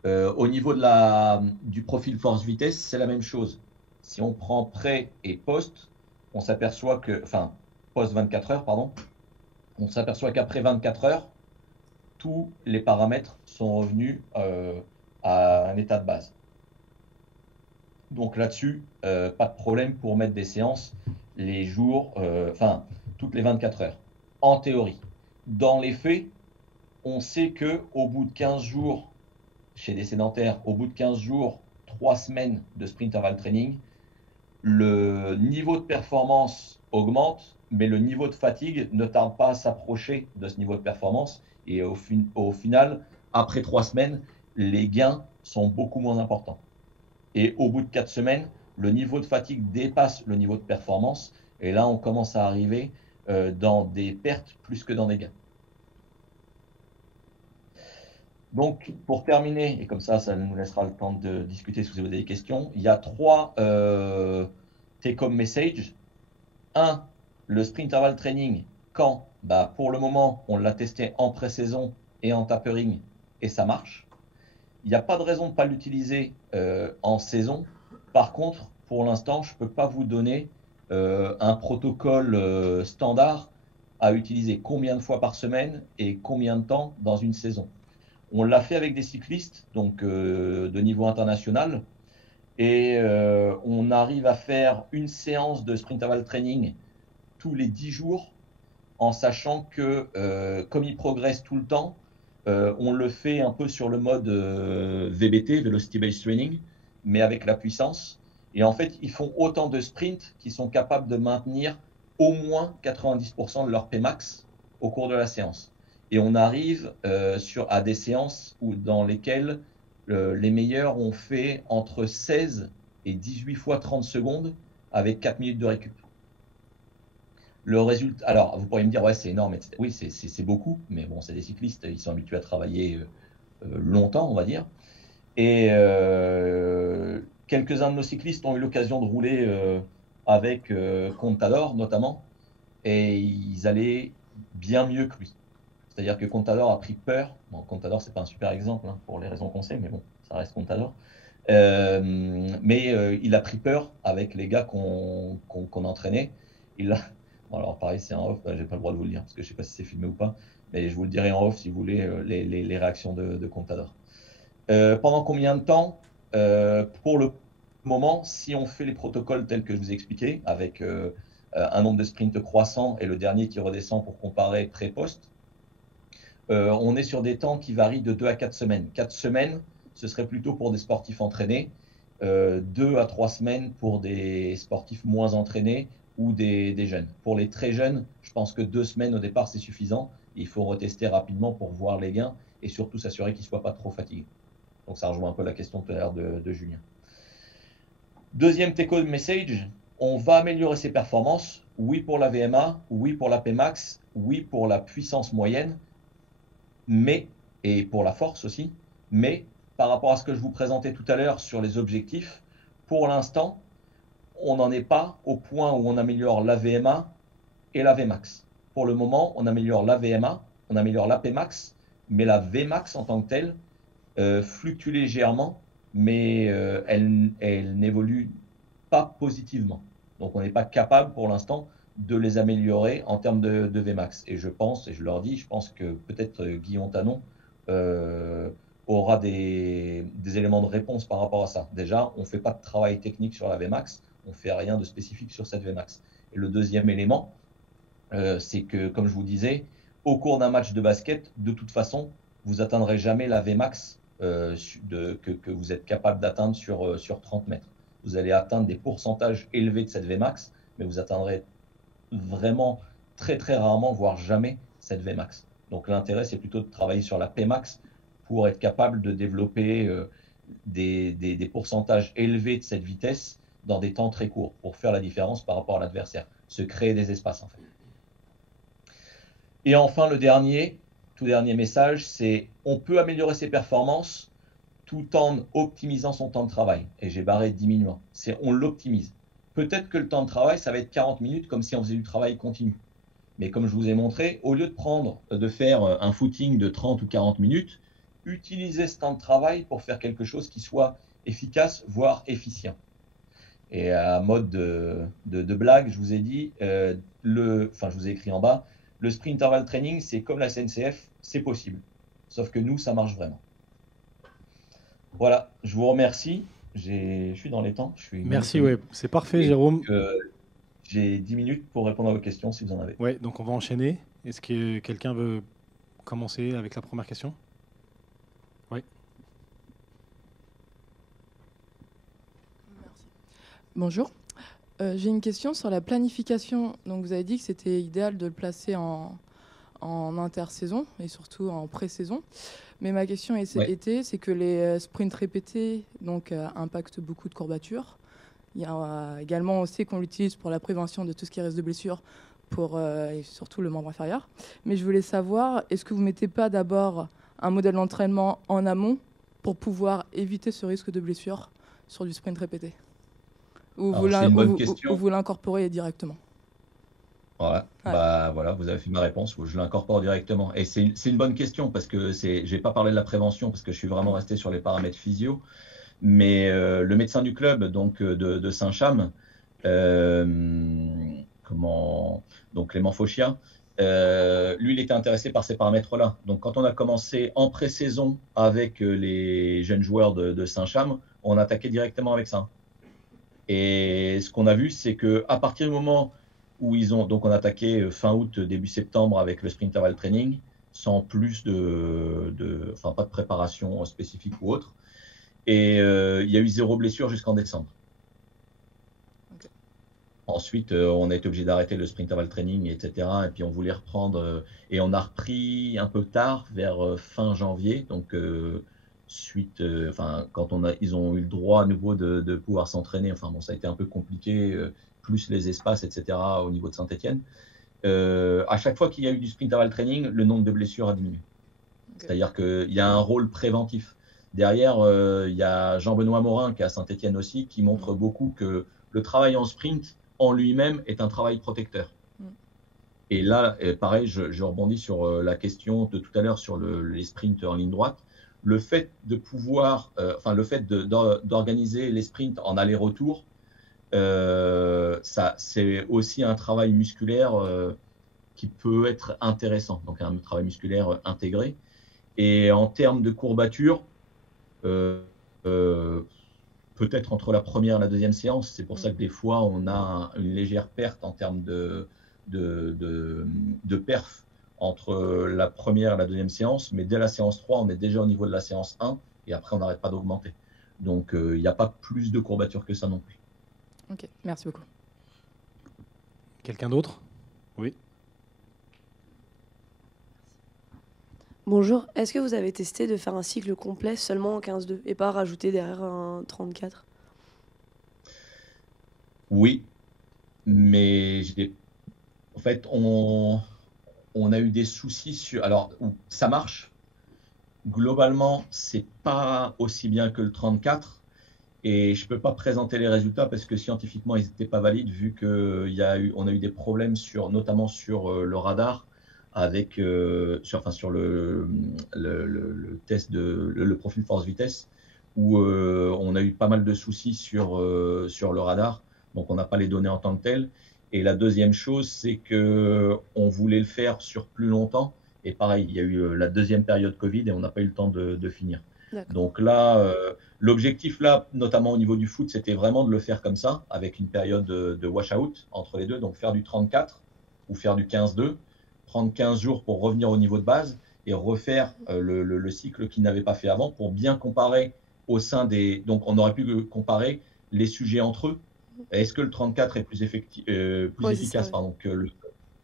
heures. Au niveau du profil force-vitesse, c'est la même chose. Si on prend pré et post, on s'aperçoit que, enfin, post 24 heures, pardon, on s'aperçoit qu'après 24 heures, tous les paramètres sont revenus à un état de base. Donc là-dessus, pas de problème pour mettre des séances les jours, toutes les 24 heures, en théorie. Dans les faits, on sait qu'au bout de 15 jours, chez des sédentaires, au bout de 15 jours, 3 semaines de sprint interval training, le niveau de performance augmente, mais le niveau de fatigue ne tarde pas à s'approcher de ce niveau de performance. Et au final, après 3 semaines, les gains sont beaucoup moins importants. Et au bout de 4 semaines, le niveau de fatigue dépasse le niveau de performance. Et là, on commence à arriver dans des pertes plus que dans des gains. Donc, pour terminer, et comme ça nous laissera le temps de discuter si vous avez des questions, il y a 3 take-home messages. 1, le sprint interval training, quand pour le moment, on l'a testé en pré-saison et en tapering, et ça marche. Il n'y a pas de raison de ne pas l'utiliser en saison. Par contre, pour l'instant, je ne peux pas vous donner un protocole standard à utiliser combien de fois par semaine et combien de temps dans une saison. On l'a fait avec des cyclistes, donc de niveau international, et on arrive à faire une séance de sprint interval training tous les 10 jours, en sachant que comme ils progressent tout le temps, on le fait un peu sur le mode VBT, Velocity Based Training, mais avec la puissance. Et en fait, ils font autant de sprints qu'ils sont capables de maintenir au moins 90% de leur Pmax au cours de la séance. Et on arrive à des séances dans lesquelles les meilleurs ont fait entre 16 et 18 fois 30 secondes avec 4 minutes de récup. Le résultat, alors vous pourriez me dire, ouais, c'est énorme, etc. Oui, c'est beaucoup, mais bon, c'est des cyclistes, ils sont habitués à travailler longtemps, on va dire. Et quelques-uns de nos cyclistes ont eu l'occasion de rouler avec Contador, notamment, et ils allaient bien mieux que lui. C'est-à-dire que Contador a pris peur. Bon, Contador, c'est pas un super exemple pour les raisons qu'on sait, mais bon, ça reste Contador. Mais il a pris peur avec les gars qu'on entraînait. Bon, alors pareil, c'est en off, j'ai pas le droit de vous le dire parce que je sais pas si c'est filmé ou pas, mais je vous le dirai en off si vous voulez les réactions de Contador. Pendant combien de temps pour le moment, si on fait les protocoles tels que je vous ai expliqué, avec un nombre de sprints croissant et le dernier qui redescend pour comparer pré-post, on est sur des temps qui varient de 2 à 4 semaines. 4 semaines, ce serait plutôt pour des sportifs entraînés, 2 à 3 semaines pour des sportifs moins entraînés ou des jeunes. Pour les très jeunes, je pense que 2 semaines au départ, c'est suffisant. Il faut retester rapidement pour voir les gains et surtout s'assurer qu'ils ne soient pas trop fatigués. Donc ça rejoint un peu la question tout à l'heure de Julien. Deuxième take-home message, on va améliorer ses performances. Oui pour la VMA, oui pour la Pmax, oui pour la puissance moyenne, mais, et pour la force aussi, mais par rapport à ce que je vous présentais tout à l'heure sur les objectifs, pour l'instant, on n'en est pas au point où on améliore la VMA et la Vmax. Pour le moment, on améliore la VMA, on améliore la Pmax, mais la Vmax en tant que telle fluctue légèrement, mais elle n'évolue pas positivement. Donc on n'est pas capable pour l'instant de les améliorer en termes de Vmax. Et je pense, et je leur dis, je pense que peut-être Guillaume Tanon aura des éléments de réponse par rapport à ça. Déjà, on ne fait pas de travail technique sur la Vmax, on ne fait rien de spécifique sur cette Vmax. Et le deuxième élément, c'est que, comme je vous disais, au cours d'un match de basket, de toute façon, vous n'atteindrez jamais la Vmax que vous êtes capable d'atteindre sur 30 mètres. Vous allez atteindre des pourcentages élevés de cette Vmax, mais vous atteindrez vraiment très très rarement, voire jamais, cette Vmax. Donc l'intérêt, c'est plutôt de travailler sur la Pmax pour être capable de développer des pourcentages élevés de cette vitesse dans des temps très courts, pour faire la différence par rapport à l'adversaire, se créer des espaces en fait. Et enfin, le tout dernier message, c'est on peut améliorer ses performances tout en optimisant son temps de travail. Et j'ai barré diminuant. C'est on l'optimise. Peut-être que le temps de travail, ça va être 40 minutes comme si on faisait du travail continu. Mais comme je vous ai montré, au lieu de faire un footing de 30 ou 40 minutes, utilisez ce temps de travail pour faire quelque chose qui soit efficace, voire efficient. Et à mode de blague, je vous ai dit, je vous ai écrit en bas, le sprint interval training, c'est comme la SNCF, c'est possible. Sauf que nous, ça marche vraiment. Voilà, je vous remercie. Je suis dans les temps. Merci, ouais, c'est parfait, Jérôme. J'ai 10 minutes pour répondre à vos questions si vous en avez. Ouais, donc on va enchaîner. Est-ce que quelqu'un veut commencer avec la première question? Oui. Merci. Bonjour. J'ai une question sur la planification. Donc vous avez dit que c'était idéal de le placer en intersaison et surtout en pré-saison. Mais ma question était, c'est que les sprints répétés impactent beaucoup de courbatures. Il y a également aussi qu'on l'utilise pour la prévention de tout ce qui reste de blessures, et surtout le membre inférieur. Mais je voulais savoir, est-ce que vous ne mettez pas d'abord un modèle d'entraînement en amont pour pouvoir éviter ce risque de blessure sur du sprint répété? Ou vous l'incorporez directement? Voilà. Ouais. Voilà, vous avez fait ma réponse, je l'incorpore directement. Et c'est une bonne question parce que je vais pas parler de la prévention parce que je suis vraiment resté sur les paramètres physio. Mais le médecin du club donc de Saint-Cham, donc Clément Fauchia, lui il était intéressé par ces paramètres-là. Donc quand on a commencé en pré-saison avec les jeunes joueurs de Saint-Cham, on attaquait directement avec ça. Et ce qu'on a vu, c'est que à partir du moment où on attaqué fin août, début septembre avec le sprint interval training, sans plus pas de préparation spécifique ou autre. Et il y a eu 0 blessure jusqu'en décembre. Okay. Ensuite, on a été obligé d'arrêter le sprint interval training, etc. Et puis on voulait reprendre, et on a repris un peu tard, vers fin janvier. Donc quand ils ont eu le droit à nouveau de pouvoir s'entraîner. Ça a été un peu compliqué. Plus les espaces, etc., au niveau de Saint-Étienne. À chaque fois qu'il y a eu du sprint interval training, le nombre de blessures a diminué. Okay. C'est-à-dire qu'il y a un rôle préventif. Derrière, il y a Jean-Benoît Morin, qui est à Saint-Étienne aussi, qui montre beaucoup que le travail en sprint, en lui-même, est un travail protecteur. Et là, pareil, je rebondis sur la question de tout à l'heure sur les sprints en ligne droite. Le fait de pouvoir, d'organiser les sprints en aller-retour, c'est aussi un travail musculaire qui peut être intéressant, donc un travail musculaire intégré. Et en termes de courbature, peut-être entre la première et la deuxième séance, c'est pour ça que des fois on a une légère perte en termes de perf entre la première et la deuxième séance, mais dès la séance 3, on est déjà au niveau de la séance 1 et après on n'arrête pas d'augmenter. Donc il n'y a pas plus de courbature que ça non plus. Ok, merci beaucoup. Quelqu'un d'autre? Oui. Bonjour, est-ce que vous avez testé de faire un cycle complet seulement en 15-2 et pas rajouter derrière un 34? Oui, mais en fait, on a eu des soucis sur... Alors, ça marche. Globalement, c'est pas aussi bien que le 34. Et je ne peux pas présenter les résultats parce que scientifiquement, ils n'étaient pas valides vu qu'on a eu des problèmes notamment sur le radar avec sur le test le profil force-vitesse où on a eu pas mal de soucis sur le radar. Donc, on n'a pas les données en tant que telles. Et la deuxième chose, c'est qu'on voulait le faire sur plus longtemps. Et pareil, il y a eu la deuxième période Covid et on n'a pas eu le temps de finir. Donc là, l'objectif là, notamment au niveau du foot, c'était vraiment de le faire comme ça, avec une période de wash-out entre les deux, donc faire du 34 ou faire du 15-2, prendre 15 jours pour revenir au niveau de base et refaire le cycle qu'ils n'avaient pas fait avant pour bien comparer au sein des... Donc on aurait pu comparer les sujets entre eux. Est-ce que le 34 est plus efficace que le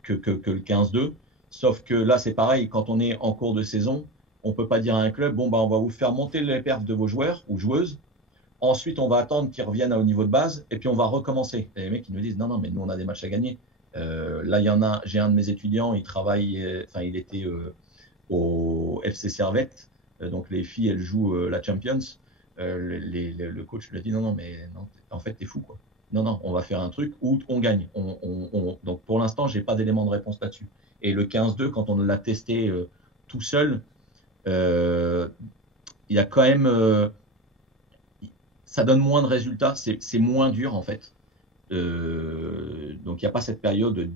15-2? Sauf que là, c'est pareil, quand on est en cours de saison, on ne peut pas dire à un club, on va vous faire monter les perfs de vos joueurs ou joueuses. Ensuite, on va attendre qu'ils reviennent au niveau de base et puis on va recommencer. Et les mecs, ils nous disent, non, mais nous, on a des matchs à gagner. Là, j'ai un de mes étudiants, il était au FC Servette. Donc, les filles, elles jouent la Champions. Le coach lui a dit, non, mais non, en fait, t'es fou, quoi. Non, on va faire un truc où on gagne. Donc, pour l'instant, je n'ai pas d'élément de réponse là-dessus. Et le 15-2, quand on l'a testé tout seul, il y a quand même... ça donne moins de résultats, c'est moins dur en fait. Donc il n'y a pas cette période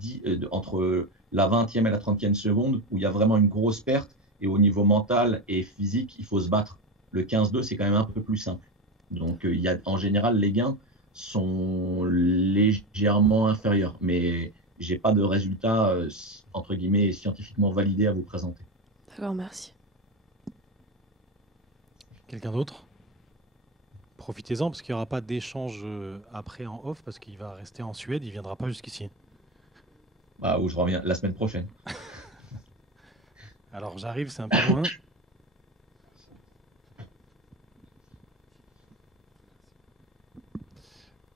entre la 20e et la 30e seconde où il y a vraiment une grosse perte et au niveau mental et physique, il faut se battre. Le 15-2, c'est quand même un peu plus simple. Donc, en général, les gains sont légèrement inférieurs, mais j'ai pas de résultats, entre guillemets, scientifiquement validés à vous présenter. D'accord, merci. Quelqu'un d'autre? Profitez-en parce qu'il n'y aura pas d'échange après en off parce qu'il va rester en Suède, il ne viendra pas jusqu'ici. Bah, où je reviens la semaine prochaine. Alors j'arrive, c'est un peu loin.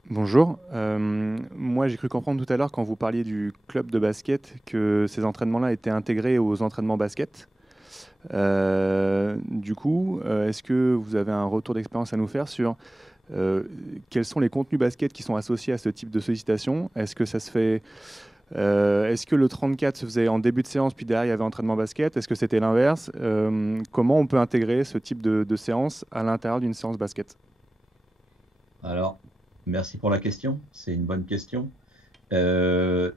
Bonjour. Moi, j'ai cru comprendre tout à l'heure quand vous parliez du club de basket que ces entraînements-là étaient intégrés aux entraînements basket. Du coup, est-ce que vous avez un retour d'expérience à nous faire sur quels sont les contenus basket qui sont associés à ce type de sollicitation? Est-ce que ça se fait est-ce que le 34 se faisait en début de séance puis derrière il y avait entraînement basket? Est-ce que c'était l'inverse? Comment on peut intégrer ce type de séance à l'intérieur d'une séance basket? Alors, merci pour la question. C'est une bonne question. Il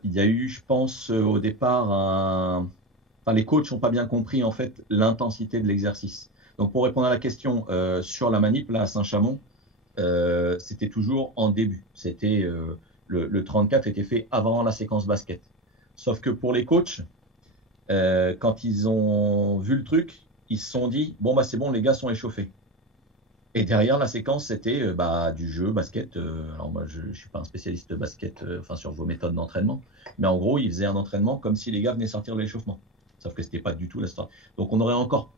y a eu, je pense, au départ, enfin, les coachs n'ont pas bien compris en fait l'intensité de l'exercice. Donc, pour répondre à la question sur la manip là à Saint-Chamond, c'était toujours en début. C'était le 34 était fait avant la séquence basket. Sauf que pour les coachs, quand ils ont vu le truc, ils se sont dit bon bah c'est bon, les gars sont échauffés. Et derrière la séquence, c'était du jeu basket. Alors moi, je suis pas un spécialiste de basket, enfin sur vos méthodes d'entraînement, mais en gros, ils faisaient un entraînement comme si les gars venaient sortir de l'échauffement. Sauf que c'était pas du tout la histoire. Donc on aurait encore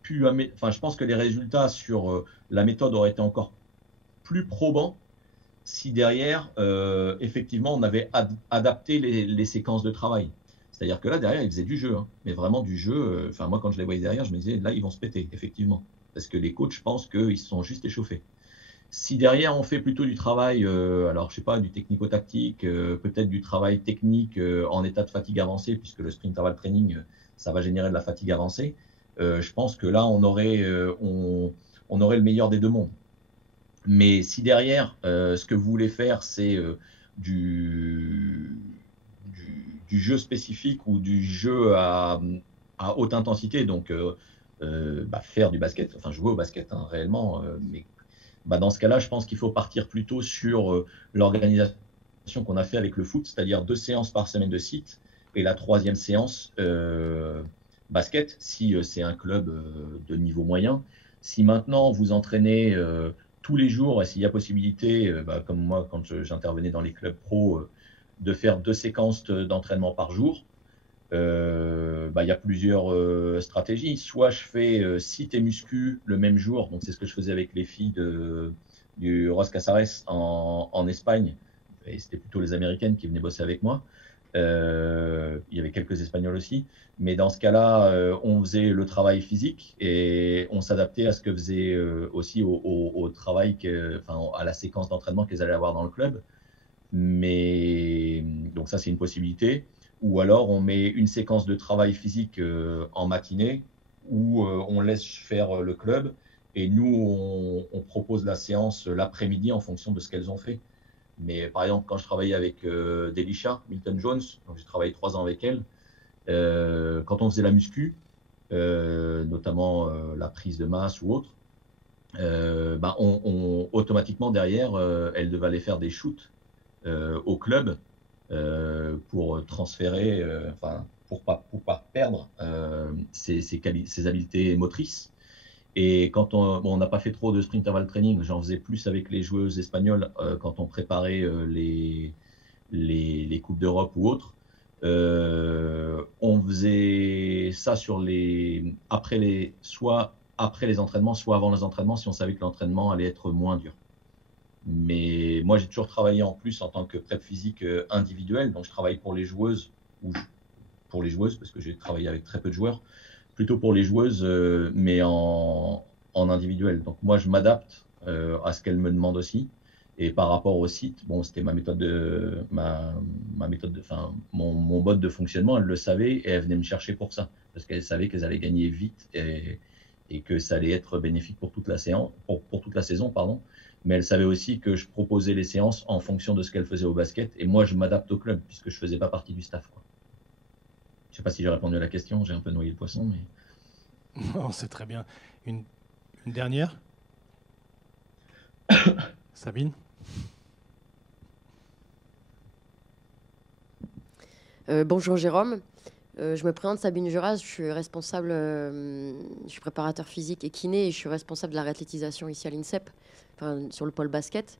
pu, enfin je pense que les résultats sur la méthode auraient été encore plus probants si derrière, effectivement, on avait adapté les séquences de travail. C'est-à-dire que là, derrière, ils faisaient du jeu, hein, mais vraiment du jeu. Enfin, moi, quand je les voyais derrière, je me disais, là, ils vont se péter, effectivement. Parce que les coachs pensent qu'ils se sont juste échauffés. Si derrière, on fait plutôt du travail, alors, je sais pas, du technico-tactique, peut-être du travail technique en état de fatigue avancée, puisque le sprint interval training, ça va générer de la fatigue avancée, je pense que là, on aurait le meilleur des deux mondes. Mais si derrière, ce que vous voulez faire, c'est du jeu spécifique ou du jeu à haute intensité, donc faire du basket, enfin jouer au basket hein, réellement, mais dans ce cas-là, je pense qu'il faut partir plutôt sur l'organisation qu'on a fait avec le foot, c'est-à-dire 2 séances par semaine de site et la 3e séance basket, si c'est un club de niveau moyen. Si maintenant vous entraînez tous les jours, et s'il y a possibilité, comme moi quand j'intervenais dans les clubs pro, de faire 2 séquences d'entraînement par jour, il y a plusieurs stratégies. Soit je fais site et muscu le même jour, donc c'est ce que je faisais avec les filles du Ros Casares en Espagne, et c'était plutôt les Américaines qui venaient bosser avec moi. Il y avait quelques Espagnols aussi, mais dans ce cas-là, on faisait le travail physique et on s'adaptait à ce que faisait aussi au travail, à la séquence d'entraînement qu'ils allaient avoir dans le club. Mais donc ça, c'est une possibilité. Ou alors, on met une séquence de travail physique en matinée où on laisse faire le club et nous, on propose la séance l'après-midi en fonction de ce qu'elles ont fait. Mais par exemple, quand je travaillais avec Delisha, Milton Jones, donc j'ai travaillé 3 ans avec elle, quand on faisait la muscu, notamment la prise de masse ou autre, automatiquement derrière, elle devait aller faire des shoots au club pour transférer, pour pas perdre ses habiletés motrices. Et quand on n'a pas fait trop de sprint interval training, j'en faisais plus avec les joueuses espagnoles quand on préparait les Coupes d'Europe ou autres. On faisait ça soit après les entraînements, soit avant les entraînements, si on savait que l'entraînement allait être moins dur. Mais moi, j'ai toujours travaillé en plus en tant que prep physique individuel, donc je travaille pour les joueuses, parce que j'ai travaillé avec très peu de joueurs, plutôt pour les joueuses, mais en individuel. Donc moi, je m'adapte à ce qu'elles me demandent aussi. Et par rapport au site, bon, c'était ma méthode mon mode de fonctionnement, elle le savait et elle venait me chercher pour ça, parce qu'elle savait qu'elles allaient gagner vite et que ça allait être bénéfique pour toute la séance, pour toute la saison, pardon. Mais elle savait aussi que je proposais les séances en fonction de ce qu'elle faisait au basket. Et moi, je m'adapte au club puisque je faisais pas partie du staff, quoi. Je sais pas si j'ai répondu à la question, j'ai un peu noyé le poisson, mais... Non, c'est très bien. Une dernière Sabine? Bonjour Jérôme. Je me présente Sabine Juras, je suis responsable, je suis préparateur physique et kiné et je suis responsable de la réathlétisation ici à l'INSEP, enfin, sur le pôle basket.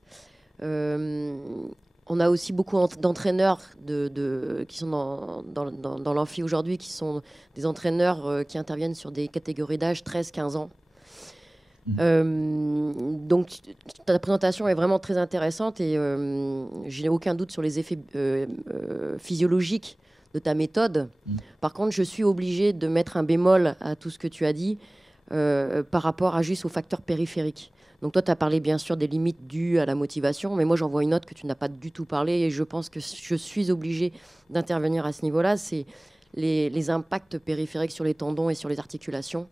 On a aussi beaucoup d'entraîneurs qui sont dans l'amphi aujourd'hui, qui sont des entraîneurs qui interviennent sur des catégories d'âge 13-15 ans. Donc ta présentation est vraiment très intéressante et je n'ai aucun doute sur les effets physiologiques de ta méthode. Par contre, je suis obligée de mettre un bémol à tout ce que tu as dit par rapport à juste aux facteurs périphériques. Donc toi, tu as parlé bien sûr des limites dues à la motivation, mais moi j'en vois une autre que tu n'as pas du tout parlé et je pense que je suis obligée d'intervenir à ce niveau-là, c'est les impacts périphériques sur les tendons et sur les articulations.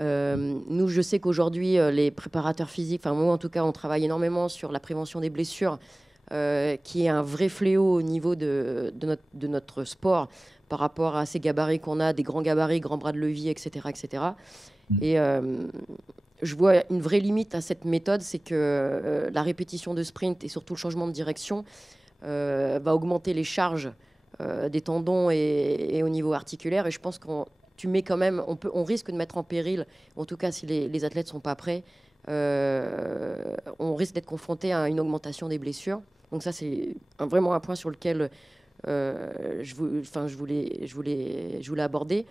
Nous, je sais qu'aujourd'hui, les préparateurs physiques, enfin moi en tout cas, on travaille énormément sur la prévention des blessures, qui est un vrai fléau au niveau de notre sport par rapport à ces gabarits qu'on a, des grands gabarits, grands bras de levier, etc. etc. Et je vois une vraie limite à cette méthode, c'est que la répétition de sprint et surtout le changement de direction va augmenter les charges des tendons et au niveau articulaire. Et je pense qu'on tu mets quand même, on risque de mettre en péril, en tout cas si les athlètes ne sont pas prêts, on risque d'être confronté à une augmentation des blessures. Donc ça, c'est vraiment un point sur lequel je voulais aborder.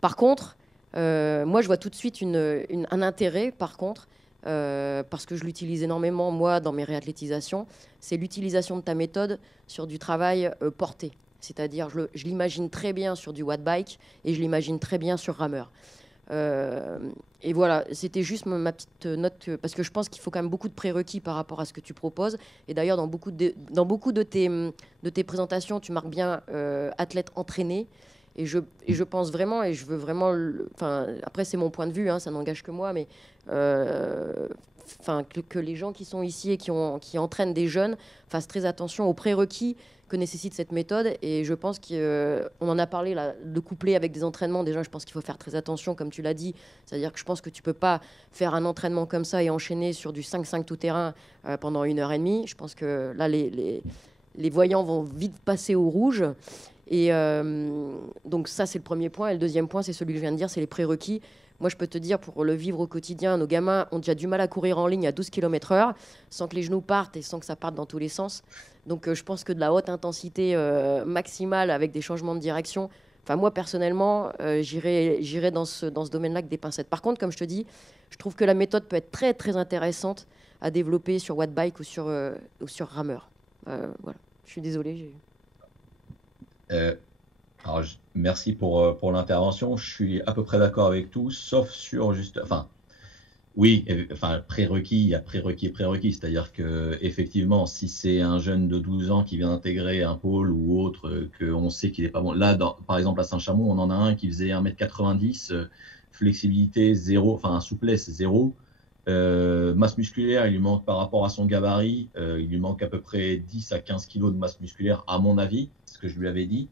Par contre, moi, je vois tout de suite un intérêt, par contre, parce que je l'utilise énormément, moi, dans mes réathlétisations, c'est l'utilisation de ta méthode sur du travail porté. C'est-à-dire, je l'imagine très bien sur du watt bike et je l'imagine très bien sur rameur. Et voilà, c'était juste ma petite note, parce que je pense qu'il faut quand même beaucoup de prérequis par rapport à ce que tu proposes. Et d'ailleurs, dans beaucoup de tes présentations, tu marques bien athlète entraîné. Et je pense vraiment, et je veux vraiment... après, c'est mon point de vue, hein, ça n'engage que moi, mais que les gens qui sont ici et qui entraînent des jeunes fassent très attention aux prérequis que nécessite cette méthode. Et je pense qu'on en a parlé, là, de coupler avec des entraînements. Déjà, je pense qu'il faut faire très attention, comme tu l'as dit. C'est-à-dire que je pense que tu ne peux pas faire un entraînement comme ça et enchaîner sur du 5-5 tout-terrain pendant 1h30. Je pense que là, les voyants vont vite passer au rouge. Et donc ça, c'est le premier point. Et le deuxième point, c'est celui que je viens de dire, c'est les prérequis. Moi, je peux te dire, pour le vivre au quotidien, nos gamins ont déjà du mal à courir en ligne à 12 km/h sans que les genoux partent et sans que ça parte dans tous les sens. Donc, je pense que de la haute intensité maximale avec des changements de direction, enfin, moi, personnellement, j'irai dans ce domaine-là avec des pincettes. Par contre, comme je te dis, je trouve que la méthode peut être très, très intéressante à développer sur watt bike ou sur rameur. Voilà. Je suis désolée. Alors, merci pour l'intervention. Je suis à peu près d'accord avec tout, sauf sur juste... Enfin, oui, prérequis, il y a prérequis et prérequis. C'est-à-dire qu'effectivement, si c'est un jeune de 12 ans qui vient d'intégrer un pôle ou autre, qu'on sait qu'il n'est pas bon... Là, par exemple, à Saint-Chamond, on en a un qui faisait 1m90, flexibilité 0, enfin souplesse 0. Masse musculaire, il lui manque par rapport à son gabarit, il lui manque à peu près 10 à 15 kg de masse musculaire, à mon avis, ce que je lui avais dit.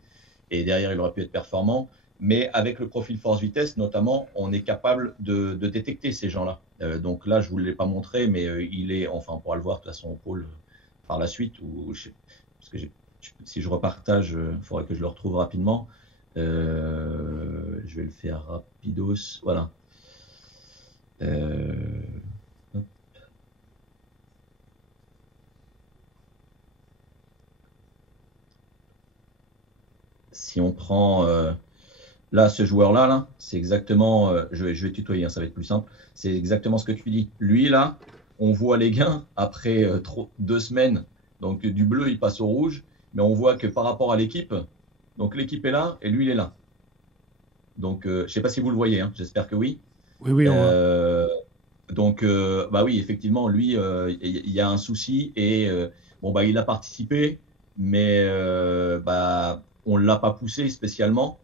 Et derrière, il aurait pu être performant. Mais avec le profil force-vitesse, notamment, on est capable de détecter ces gens-là. Donc là, je ne vous l'ai pas montré, mais il est, enfin, on pourra le voir de toute façon au pôle par la suite. Parce que si je repartage, il faudrait que je le retrouve rapidement. Je vais le faire rapidos. Voilà. Si on prend là ce joueur-là, là, c'est exactement, je vais tutoyer, hein, ça va être plus simple, c'est exactement ce que tu dis. Lui, là, on voit les gains après 2 semaines, donc du bleu, il passe au rouge, mais on voit que par rapport à l'équipe, donc l'équipe est là et lui, il est là. Donc, je ne sais pas si vous le voyez, hein, j'espère que oui. Oui, on voit. Donc, bah oui, effectivement, lui, il y a un souci et il a participé, mais on ne l'a pas poussé spécialement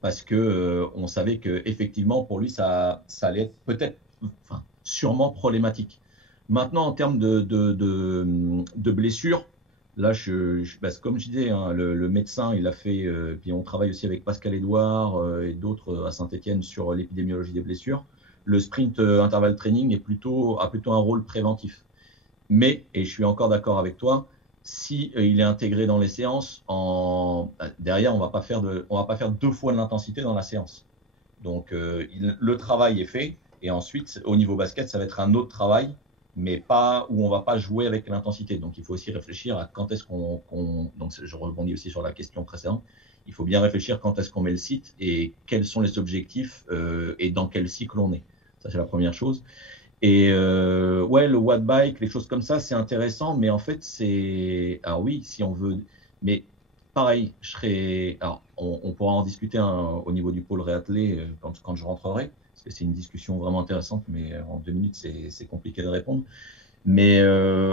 parce que on savait que effectivement pour lui ça allait être peut-être, sûrement problématique. Maintenant, en termes de blessures, Là, comme je disais, hein, le médecin, il a fait, puis on travaille aussi avec Pascal Édouard et d'autres à Saint-Étienne sur l'épidémiologie des blessures. Le sprint intervalle training a plutôt un rôle préventif. Mais, et je suis encore d'accord avec toi, si il est intégré dans les séances, derrière, on va pas faire 2 fois de l'intensité dans la séance. Donc, le travail est fait, et ensuite, au niveau basket, ça va être un autre travail, mais pas où on va pas jouer avec l'intensité. Donc, il faut aussi réfléchir à quand est-ce donc je rebondis aussi sur la question précédente. Il faut bien réfléchir quand est-ce qu'on met le site et quels sont les objectifs et dans quel cycle on est. Ça, c'est la première chose. Et ouais, le watt bike, les choses comme ça, c'est intéressant, mais en fait, alors oui, si on veut, mais pareil, alors on pourra en discuter au niveau du pôle réathlé quand je rentrerai, parce que c'est une discussion vraiment intéressante, mais en 2 minutes, c'est compliqué de répondre. Mais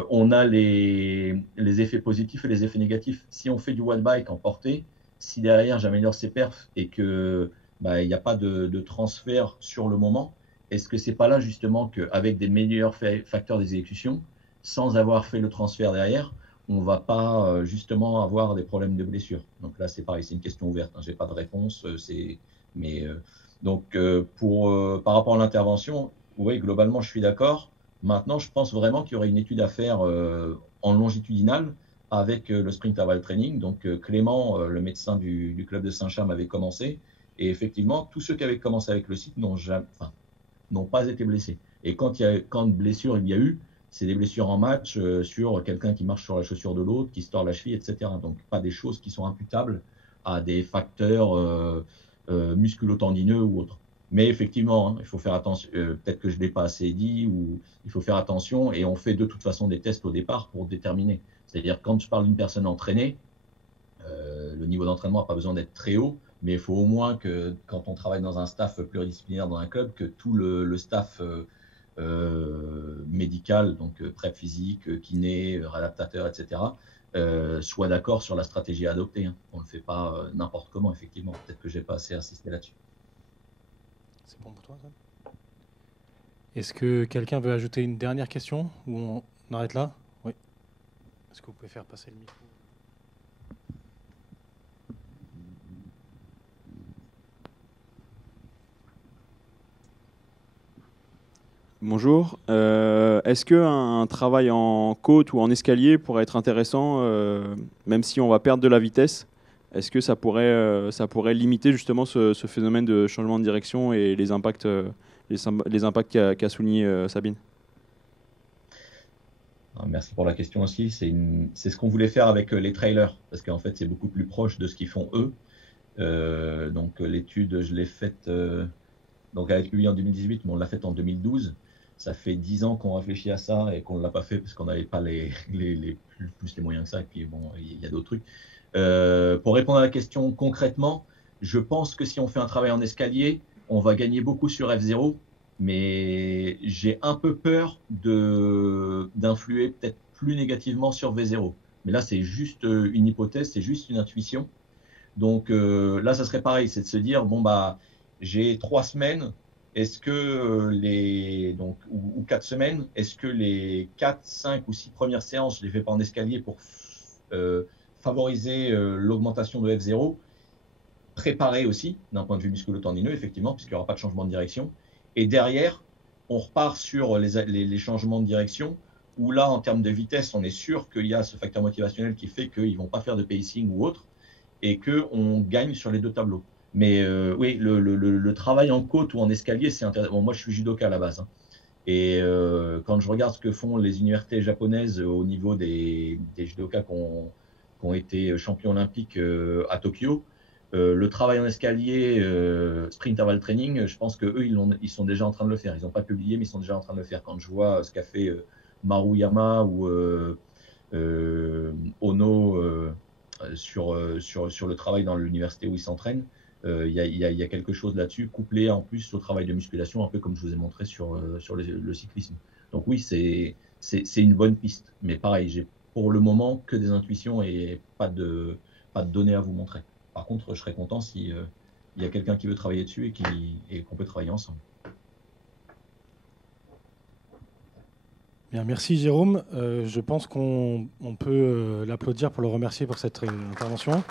on a les effets positifs et les effets négatifs. Si on fait du watt bike en portée, si derrière j'améliore ses perfs et que il n'y a pas de transfert sur le moment, est-ce que c'est pas là justement qu'avec des meilleurs facteurs d'exécution, sans avoir fait le transfert derrière, on va pas justement avoir des problèmes de blessure? Donc là, c'est pareil, c'est une question ouverte. Hein, j'ai pas de réponse. Par rapport à l'intervention, oui, globalement, je suis d'accord. Maintenant, je pense vraiment qu'il y aurait une étude à faire en longitudinal avec le sprint interval training. Donc Clément, le médecin du club de Saint-Cham, avait commencé. Et effectivement, tous ceux qui avaient commencé avec le site n'ont pas été blessés. Et quand blessure il y a eu, c'est des blessures en match sur quelqu'un qui marche sur la chaussure de l'autre, qui se tord la cheville, etc. Donc pas des choses qui sont imputables à des facteurs musculo-tendineux ou autres. Mais effectivement, hein, il faut faire attention. Peut-être que je ne l'ai pas assez dit, ou il faut faire attention. Et on fait de toute façon des tests au départ pour déterminer. C'est-à-dire quand je parle d'une personne entraînée, le niveau d'entraînement n'a pas besoin d'être très haut. Mais il faut au moins que, quand on travaille dans un staff pluridisciplinaire dans un club, que tout le staff médical, donc prep physique, kiné, réadaptateur, etc., soit d'accord sur la stratégie à adopter. Hein. On ne le fait pas n'importe comment, effectivement. Peut-être que je n'ai pas assez insisté là-dessus. C'est bon pour toi, ça? Est-ce que quelqu'un veut ajouter une dernière question ou on arrête là? Oui. Est-ce que vous pouvez faire passer le micro? Bonjour. Est-ce qu'un travail en côte ou en escalier pourrait être intéressant, même si on va perdre de la vitesse? Est-ce que ça pourrait limiter justement ce phénomène de changement de direction et les impacts qu'a souligné Sabine? Merci pour la question aussi. C'est ce qu'on voulait faire avec les trailers, parce qu'en fait, c'est beaucoup plus proche de ce qu'ils font eux. Donc l'étude, je l'ai faite, donc elle a été publiée en 2018, mais on l'a faite en 2012. Ça fait 10 ans qu'on réfléchit à ça et qu'on ne l'a pas fait parce qu'on n'avait pas plus les moyens que ça. Et puis bon, il y a d'autres trucs. Pour répondre à la question concrètement, je pense que si on fait un travail en escalier, on va gagner beaucoup sur F0, mais j'ai un peu peur d'influer peut-être plus négativement sur V0. Mais là, c'est juste une hypothèse, c'est juste une intuition. Donc là, ça serait pareil, c'est de se dire, bon, j'ai 3 semaines, est-ce que ou 4 semaines, est-ce que les 4, 5 ou 6 premières séances, je les fais pas en escalier pour favoriser l'augmentation de F0, préparer aussi d'un point de vue musculo-tendineux, effectivement, puisqu'il n'y aura pas de changement de direction. Et derrière, on repart sur les changements de direction, où là, en termes de vitesse, on est sûr qu'il y a ce facteur motivationnel qui fait qu'ils ne vont pas faire de pacing ou autre, et qu'on gagne sur les 2 tableaux. Mais oui, le travail en côte ou en escalier, c'est intéressant. Bon, moi, je suis judoka à la base. Hein. Et quand je regarde ce que font les universités japonaises au niveau des judokas qui ont été champions olympiques à Tokyo, le travail en escalier, sprint interval training, je pense qu'eux, ils sont déjà en train de le faire. Ils n'ont pas publié, mais ils sont déjà en train de le faire. Quand je vois ce qu'a fait Maruyama ou Ono sur le travail dans l'université où ils s'entraînent, il y a quelque chose là-dessus, couplé en plus au travail de musculation, un peu comme je vous ai montré sur le cyclisme. Donc oui, c'est une bonne piste. Mais pareil, j'ai pour le moment que des intuitions et pas de données à vous montrer. Par contre, je serais content si il y a quelqu'un qui veut travailler dessus et qu'on peut travailler ensemble. Bien, merci Jérôme. Je pense qu'on peut l'applaudir pour le remercier pour cette intervention.